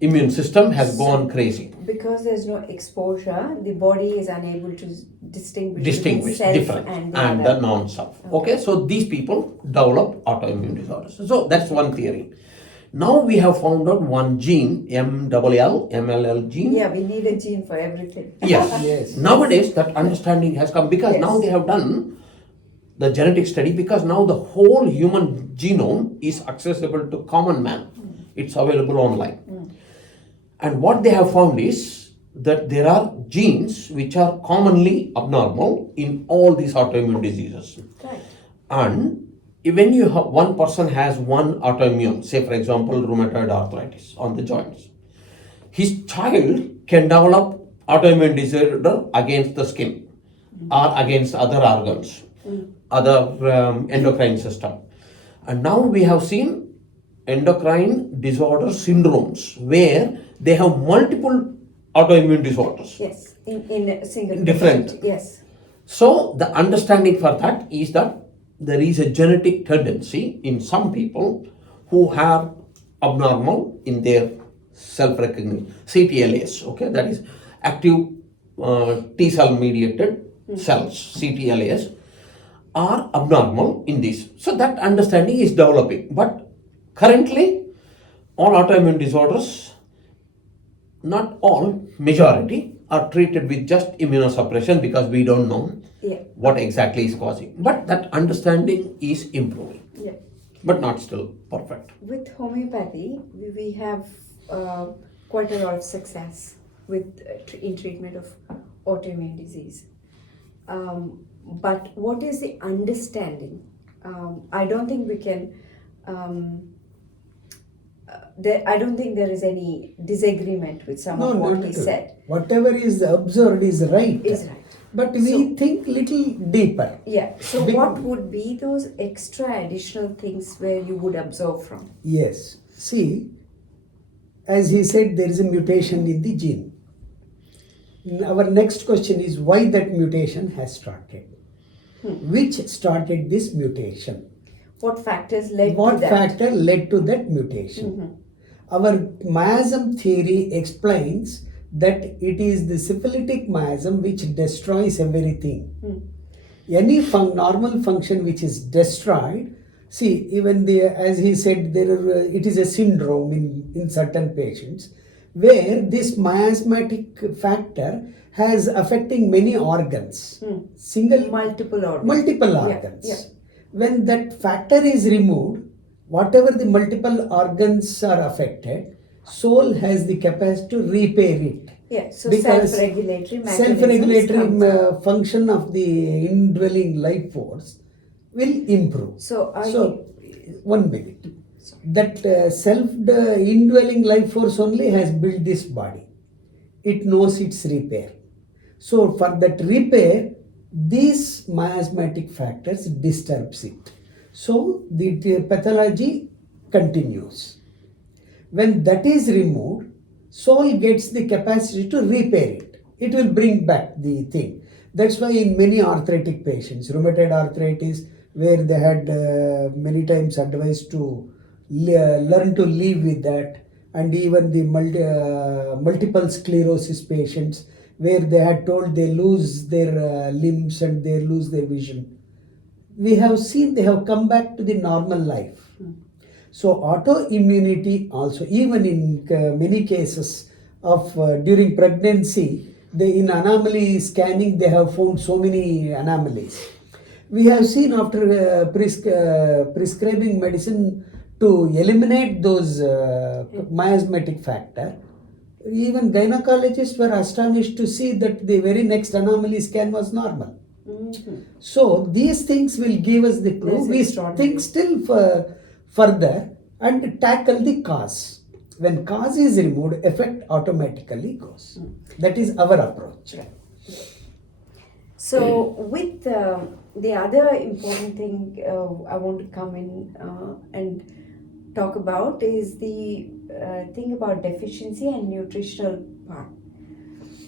immune system has gone crazy. Because there's no exposure, the body is unable to distinguish between self Different and and other. the non-self. Okay, so these people develop autoimmune disorders. So that's one theory. Now we have found out one gene, MLL gene. Yeah, we need a gene for everything. Yes. Yes. Nowadays that understanding has come because Yes. now they have done the genetic study, because now the whole human genome is accessible to common man. It's available online. And what they have found is that there are genes which are commonly abnormal in all these autoimmune diseases. Right. And when you have one person has one autoimmune, say for example rheumatoid arthritis on the joints, his child can develop autoimmune disorder against the skin or against other organs, other endocrine system. And now we have seen endocrine disorder syndromes where they have multiple autoimmune disorders. Yes, in a single Different. patient. Yes. So the understanding for that is that there is a genetic tendency in some people who are abnormal in their self-recognition, CTLAs, okay, that is active T cell mediated cells, CTLAs, are abnormal in this. So that understanding is developing. But currently, all autoimmune disorders, not all, majority, are treated with just immunosuppression because we don't know Yeah. what exactly is causing. But that understanding is improving, Yeah. but not still perfect. With homeopathy, we have quite a lot of success with in treatment of autoimmune disease. But what is the understanding? I don't think we can. I don't think there is any disagreement with some No, of what not he at all. said. Whatever is observed is right. Is right. But we So- think little deeper. Yeah. So, Big- what would be those extra additional things where you would observe from? Yes. See, as he said, there is a mutation in the gene. Our next question is why that mutation has started. Which started this mutation? What factors led What to that? factor led to that mutation? Our miasm theory explains that it is the syphilitic miasm which destroys everything. Any normal function which is destroyed, see, even as he said, it is a syndrome in certain patients where this miasmatic factor has affecting many organs, Multiple organs. multiple Yeah, organs. yeah. When that factor is removed, whatever the multiple organs are affected, soul has the capacity to repair it. Yeah, so Because self-regulatory mechanisms self-regulatory comes up. function of the indwelling life force will improve. So are So, 1 minute. That indwelling life force only has built this body. It knows its repair. So for that repair, these miasmatic factors disturbs it. So the pathology continues. When that is removed, soul gets the capacity to repair it. It will bring back the thing. That's why in many arthritic patients, rheumatoid arthritis, where they had many times advised to learn to live with that, and even the multiple sclerosis patients, where they had told they lose their limbs and they lose their vision. We have seen they have come back to the normal life. So autoimmunity also, even in many cases of during pregnancy, in anomaly scanning they have found so many anomalies. We have seen after prescribing medicine to eliminate those miasmatic factor, even gynecologists were astonished to see that the very next anomaly scan was normal. So these things will give us the clue. That's We extraordinary. think still further and tackle the cause. When cause is removed, effect automatically goes. That is our approach. So, with the other important thing I want to come in and talk about is the thing about deficiency and nutritional part.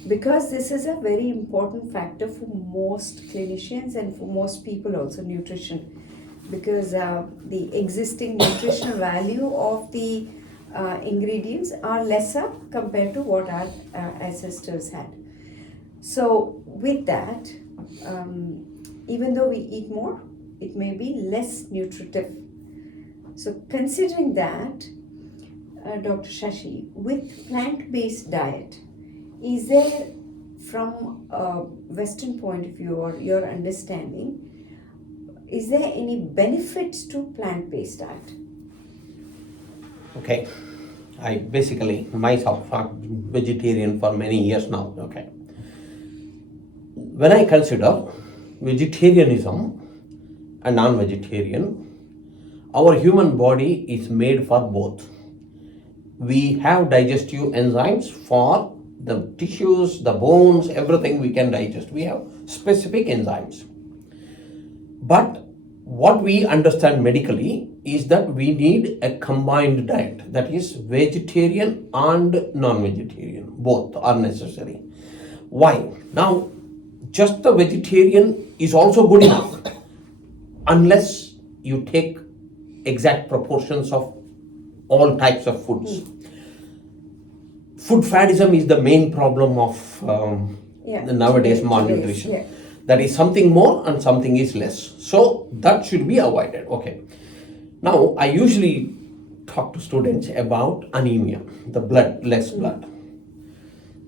Because this is a very important factor for most clinicians and for most people also, nutrition. Because the existing nutritional value of the ingredients are lesser compared to what our ancestors had. So, with that, even though we eat more, it may be less nutritive. So, considering that, Dr. Shashi, with plant-based diet, is there, from a Western point of view or your understanding, is there any benefits to plant-based diet? Okay, I basically myself am vegetarian for many years now. Okay, when I consider vegetarianism and non-vegetarian, our human body is made for both. We have digestive enzymes for the tissues, the bones, everything we can digest. We have specific enzymes. But what we understand medically is that we need a combined diet, that is vegetarian and non-vegetarian. Both are necessary. Why? Now, just the vegetarian is also good enough unless you take exact proportions of all types of foods. Food faddism is the main problem of the nowadays malnutrition. Yeah. That is something more and something is less. So that should be avoided. Okay. Now I usually talk to students about anemia, the blood, less blood.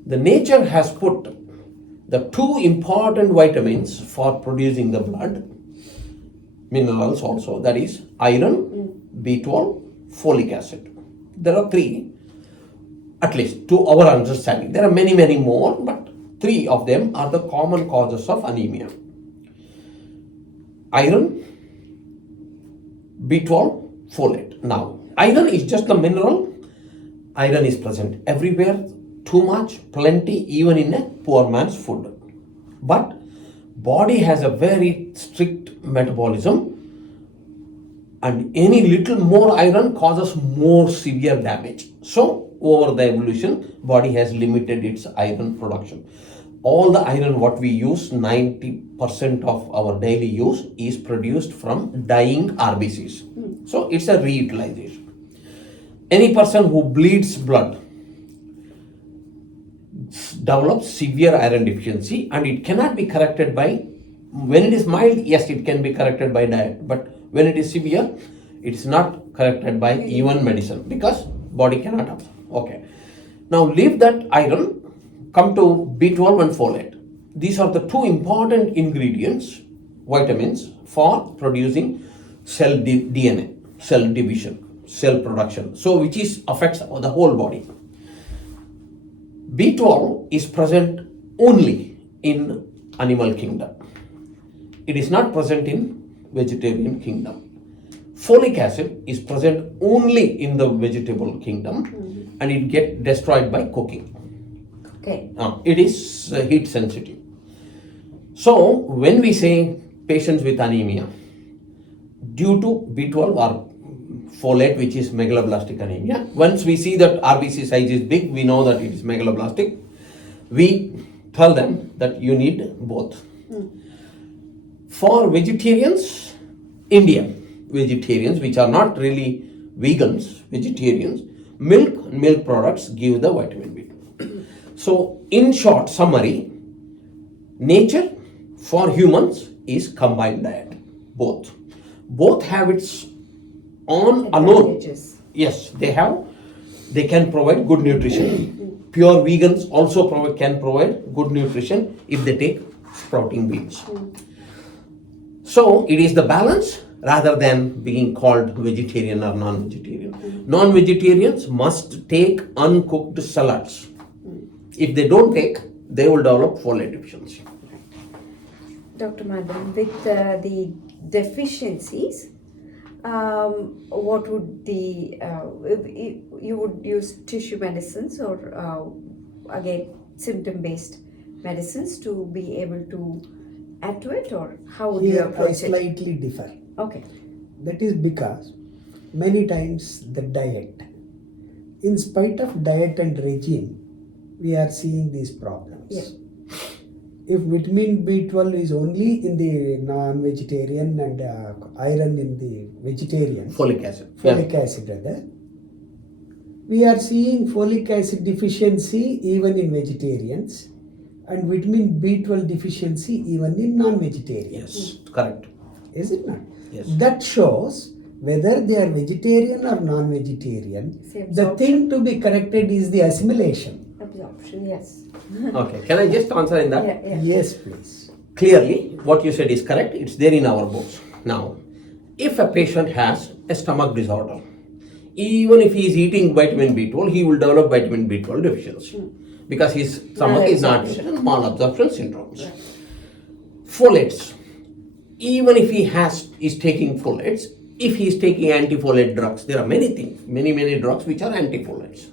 The nature has put the two important vitamins for producing the blood, minerals also, that is iron, B12, folic acid. There are three, at least to our understanding. There are many, many more, but three of them are the common causes of anemia. Iron, B12, folate. Now, iron is just a mineral. Iron is present everywhere, too much, plenty, even in a poor man's food. But body has a very strict metabolism, and any little more iron causes more severe damage. So over the evolution, body has limited its iron production. All the iron what we use, 90% of our daily use is produced from dying RBCs. So it's a reutilization. Any person who bleeds blood develops severe iron deficiency, and it cannot be corrected by, when it is mild, yes, it can be corrected by diet, but when it is severe, it is not corrected by even medicine because body cannot absorb. Okay. Now leave that iron, come to B12 and folate. These are the two important ingredients, vitamins, for producing cell DNA, cell division, cell production. So which is affects the whole body. B12 is present only in animal kingdom. It is not present in vegetarian kingdom. Folic acid is present only in the vegetable kingdom, and it gets destroyed by cooking. Okay. It is heat sensitive. So when we say patients with anemia due to B12 or folate, which is megaloblastic anemia, once we see that RBC size is big, we know that it is megaloblastic. We tell them that you need both. For vegetarians, Indian vegetarians, which are not really vegans, vegetarians, milk and milk products give the vitamin B12. So in short summary, nature for humans is combined diet. Both have its own alone. Yes, they can provide good nutrition. Pure vegans also can provide good nutrition if they take sprouting beans. So it is the balance rather than being called vegetarian or non-vegetarian. Non-vegetarians must take uncooked salads. If they don't take, they will develop folate deficiency. Dr. Madan, with the deficiencies, what would you would use tissue medicines or again symptom-based medicines to be able to add to it, or how would you approach I slightly differ. Okay. That is because many times the diet, in spite of diet and regime, we are seeing these problems. Yeah. If vitamin B12 is only in the non-vegetarian and iron in the vegetarian, Folic acid. folic acid rather, We are seeing folic acid deficiency even in vegetarians and vitamin B12 deficiency even in non-vegetarians. Yes, correct. Is it not? Yes. That shows whether they are vegetarian or non-vegetarian. Same The absorption. thing to be corrected is the assimilation. Absorption, yes. Okay, can I just answer in that? Yeah. Yes, please. Clearly, what you said is correct. It's there in our books. Now, if a patient has a stomach disorder, even if he is eating vitamin B12, he will develop vitamin B12 deficiency because his stomach is not malabsorption syndromes. Right. Folates, even if he is taking folates, if he is taking antifolate drugs, there are many things, many drugs which are antifolates.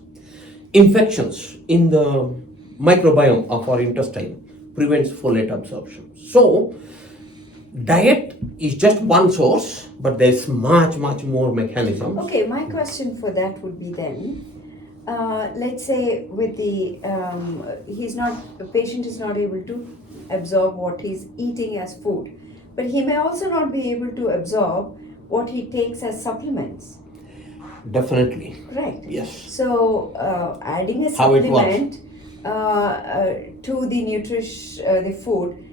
Infections in the microbiome of our intestine prevents folate absorption. So, diet is just one source, but there's much more mechanisms. Okay, my question for that would be then, let's say with the the patient is not able to absorb what he's eating as food, but he may also not be able to absorb what he takes as supplements. Definitely. Correct. Yes. So adding a How it works. supplement to the food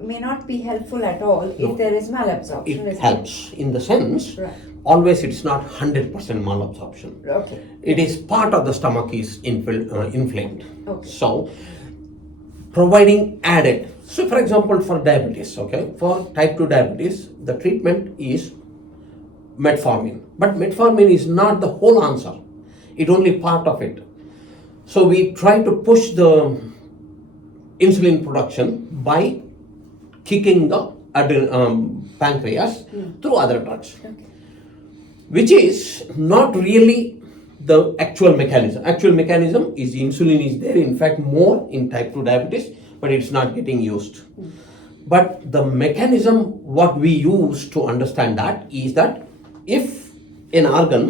may not be helpful at all if there is malabsorption. It helps in the sense, Right. always it's not 100% malabsorption. Okay. It is part of the stomach is inflamed. Okay. So, providing added. So, for example, for diabetes, okay, for type 2 diabetes, the treatment is metformin. But metformin is not the whole answer. It's only part of it. So, we try to push the insulin production by kicking the pancreas through other drugs, Okay. which is not really the actual mechanism. Actual mechanism is insulin is there, in fact, more in type 2 diabetes, but it's not getting used. But the mechanism, what we use to understand that is that if an organ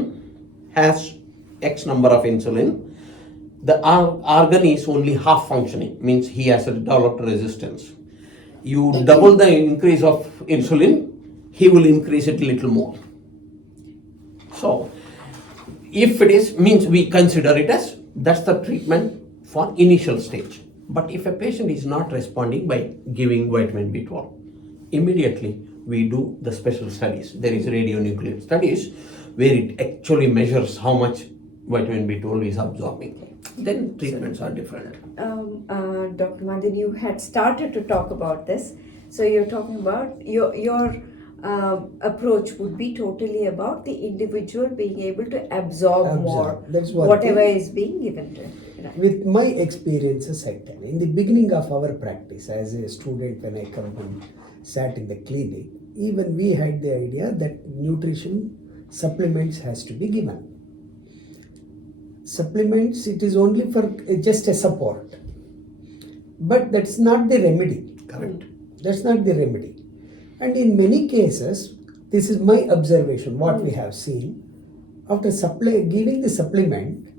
has X number of insulin, the organ is only half functioning, means he has developed resistance. You double the increase of insulin, he will increase it a little more. So, if it is, means we consider it as, that's the treatment for initial stage. But if a patient is not responding by giving vitamin B12, immediately we do the special studies. There is radionuclide studies where it actually measures how much vitamin B12 is absorbing. Then treatments are different. Dr. Madan, you had started to talk about this. So you're talking about your approach would be totally about the individual being able to absorb more That's one whatever thing. is being given to him. Right. With my experiences, I tell, in the beginning of our practice as a student, when I come and sat in the clinic, even we had the idea that nutrition supplements has to be given. Supplements, it is only for just a support, but that's not the remedy. Correct. That's not the remedy. And in many cases, this is my observation, what we have seen, after giving the supplement,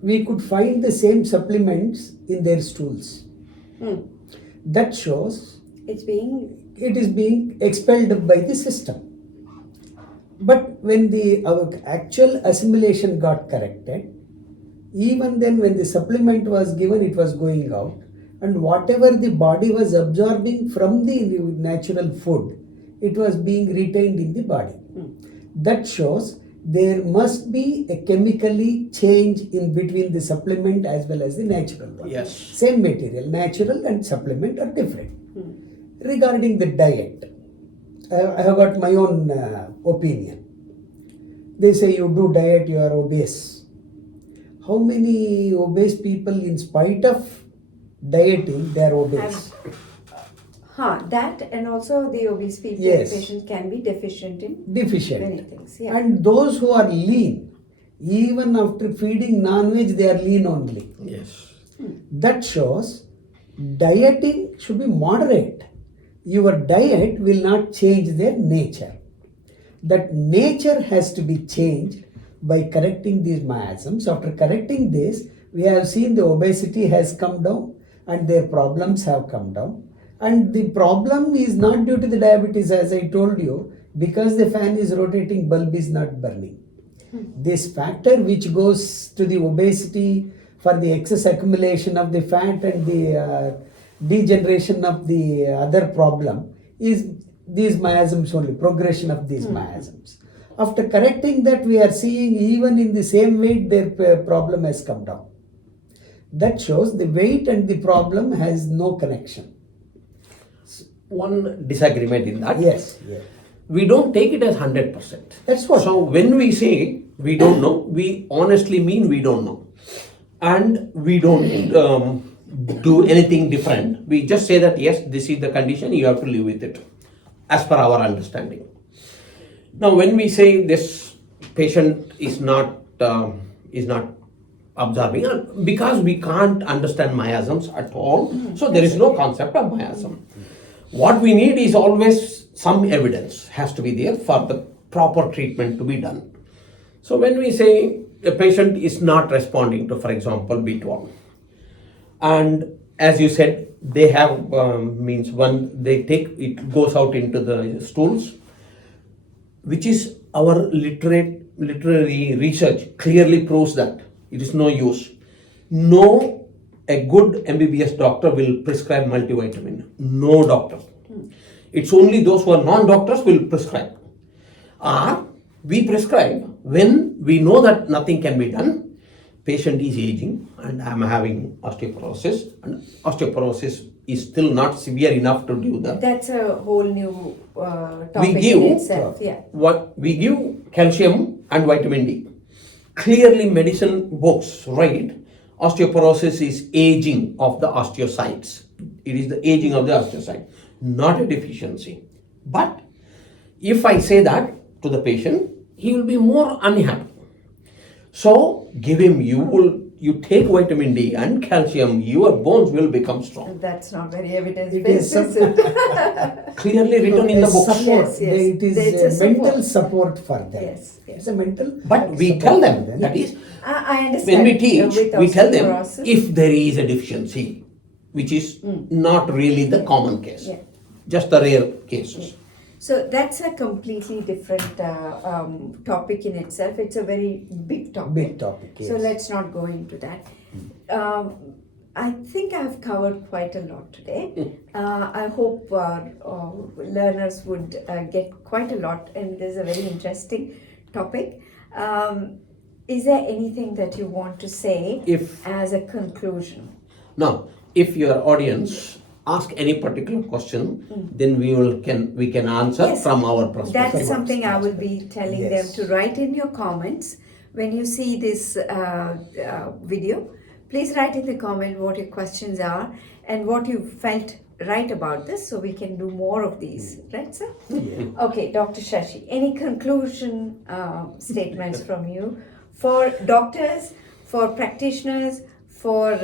we could find the same supplements in their stools. That shows It's being it is being expelled by the system. But when our actual assimilation got corrected, even then when the supplement was given, it was going out, and whatever the body was absorbing from the natural food, it was being retained in the body. That shows there must be a chemically change in between the supplement as well as the natural one. Yes. Same material, natural and supplement are different. Regarding the diet, I have got my own opinion. They say you do diet, you are obese. How many obese people, in spite of dieting, they are obese? that, and also the obese people, Yes. patients can be deficient in many Deficient. things. Yeah. And those who are lean, even after feeding non-veg, they are lean only. Yes. That shows dieting should be moderate. Your diet will not change their nature. That nature has to be changed by correcting these miasms. After correcting this, we have seen the obesity has come down and their problems have come down. And the problem is not due to the diabetes, as I told you, because the fan is rotating, bulb is not burning. This factor which goes to the obesity for the excess accumulation of the fat and the degeneration of the other problem is these miasms only, progression of these miasms. After correcting that, we are seeing even in the same weight their problem has come down. That shows the weight and the problem has no connection. One disagreement in that. Yes, yes. We don't take it as 100%. That's what. So when we say we don't know, we honestly mean we don't know. And we don't do anything different. We just say that yes, this is the condition, you have to live with it as per our understanding. Now when we say this patient is not observing, because we can't understand miasms at all, so there is no concept of miasm. What we need is always some evidence has to be there for the proper treatment to be done. So when we say a patient is not responding to, for example, B12, and as you said, they have means when they take it goes out into the stools, which is our literary research clearly proves that it is no use. No, a good MBBS doctor will prescribe multivitamin. No doctor. It's only those who are non-doctors will prescribe. Or we prescribe when we know that nothing can be done. Patient is aging and I am having osteoporosis, and osteoporosis is still not severe enough to do that. That's a whole new topic We give in itself. Yeah. what we give calcium and vitamin D. Clearly, medicine books write osteoporosis is aging of the osteocytes. It is the aging of the osteocyte, not a deficiency. But if I say that to the patient, he will be more unhappy. So give him, you take vitamin D and calcium, your bones will become strong. That's not very It evidence-based, is is it? Clearly written in the books. Support. Yes, yes. It is It's a mental support. support for them. Yes, yes. It's a mental. But we support tell for them, that is, I understand. when we teach, with we tell them osteoporosis. if there is a deficiency, which is not really the common case, Yeah. just the rare cases. So that's a completely different topic in itself. It's a very big topic. Big topic, So yes. let's not go into that. I think I've covered quite a lot today. I hope learners would get quite a lot, and this is a very interesting topic. Is there anything that you want to say as a conclusion? Now, if your audience ask any particular question, then we can answer Yes. from our perspective. That's something I will be telling Yes. them to write in your comments when you see this video. Please write in the comment what your questions are and what you felt right about this, so we can do more of these, right, sir? Okay, Dr. Shashi, any conclusion statements from you for doctors, for practitioners, for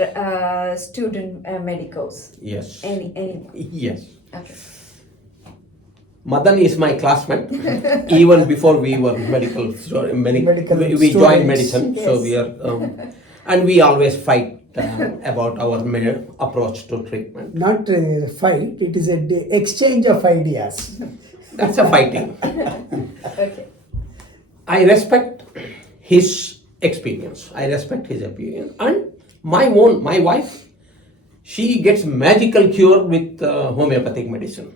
student medicos? Yes. Any? Yes. Okay. Madan is my classmate. Even before we were medical we joined students. medicine. Yes. So we are, and we always fight about our approach to treatment. Not a fight, it is an exchange of ideas. That's a fighting. Okay. I respect his experience. I respect his opinion. And my wife, she gets magical cure with homeopathic medicine.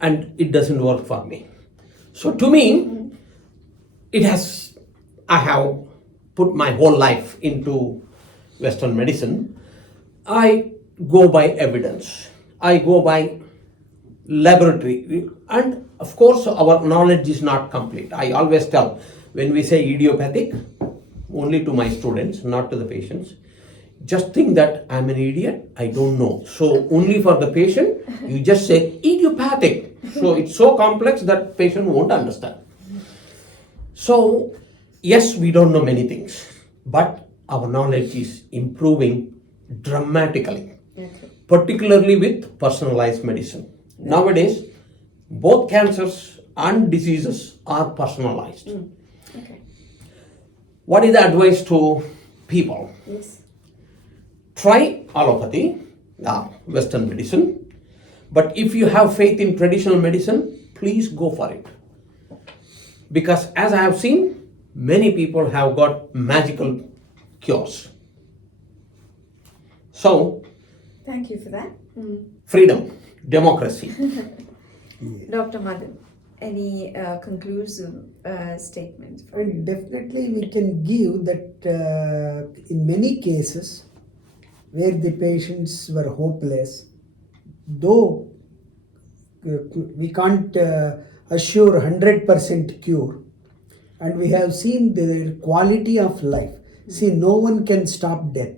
And it doesn't work for me. So to me, I have put my whole life into Western medicine. I go by evidence. I go by laboratory. And of course, our knowledge is not complete. I always tell, when we say idiopathic, only to my students, not to the patients, just think that I'm an idiot, I don't know. So only for the patient, you just say idiopathic. So it's so complex that patient won't understand. So yes, we don't know many things, but our knowledge is improving dramatically, particularly with personalized medicine. Nowadays, both cancers and diseases are personalized. Okay. What is the advice to people? Yes. Try allopathy, Western medicine. But if you have faith in traditional medicine, please go for it. Because as I have seen, many people have got magical cures. So, Thank you for that. freedom, democracy. Dr. Madan, any conclusive statements? And definitely we can give that in many cases where the patients were hopeless, though we can't assure 100% cure, and we have seen their quality of life. See, no one can stop death.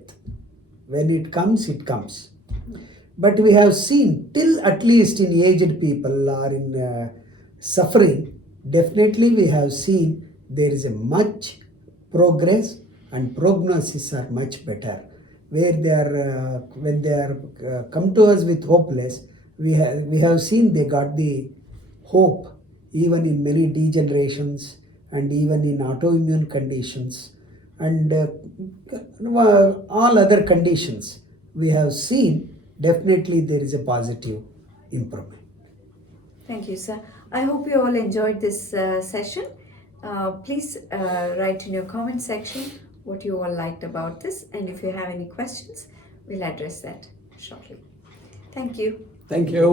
When it comes, it comes. But we have seen, till at least in aged people or in suffering, definitely we have seen there is a much progress and prognosis are much better. Where they are, when they are come to us with hopeless, we have seen they got the hope even in many degenerations and even in autoimmune conditions and all other conditions. We have seen definitely there is a positive improvement. Thank you, sir. I hope you all enjoyed this session. Please write in your comment section what you all liked about this, and if you have any questions, we'll address that shortly. Thank you. Thank you.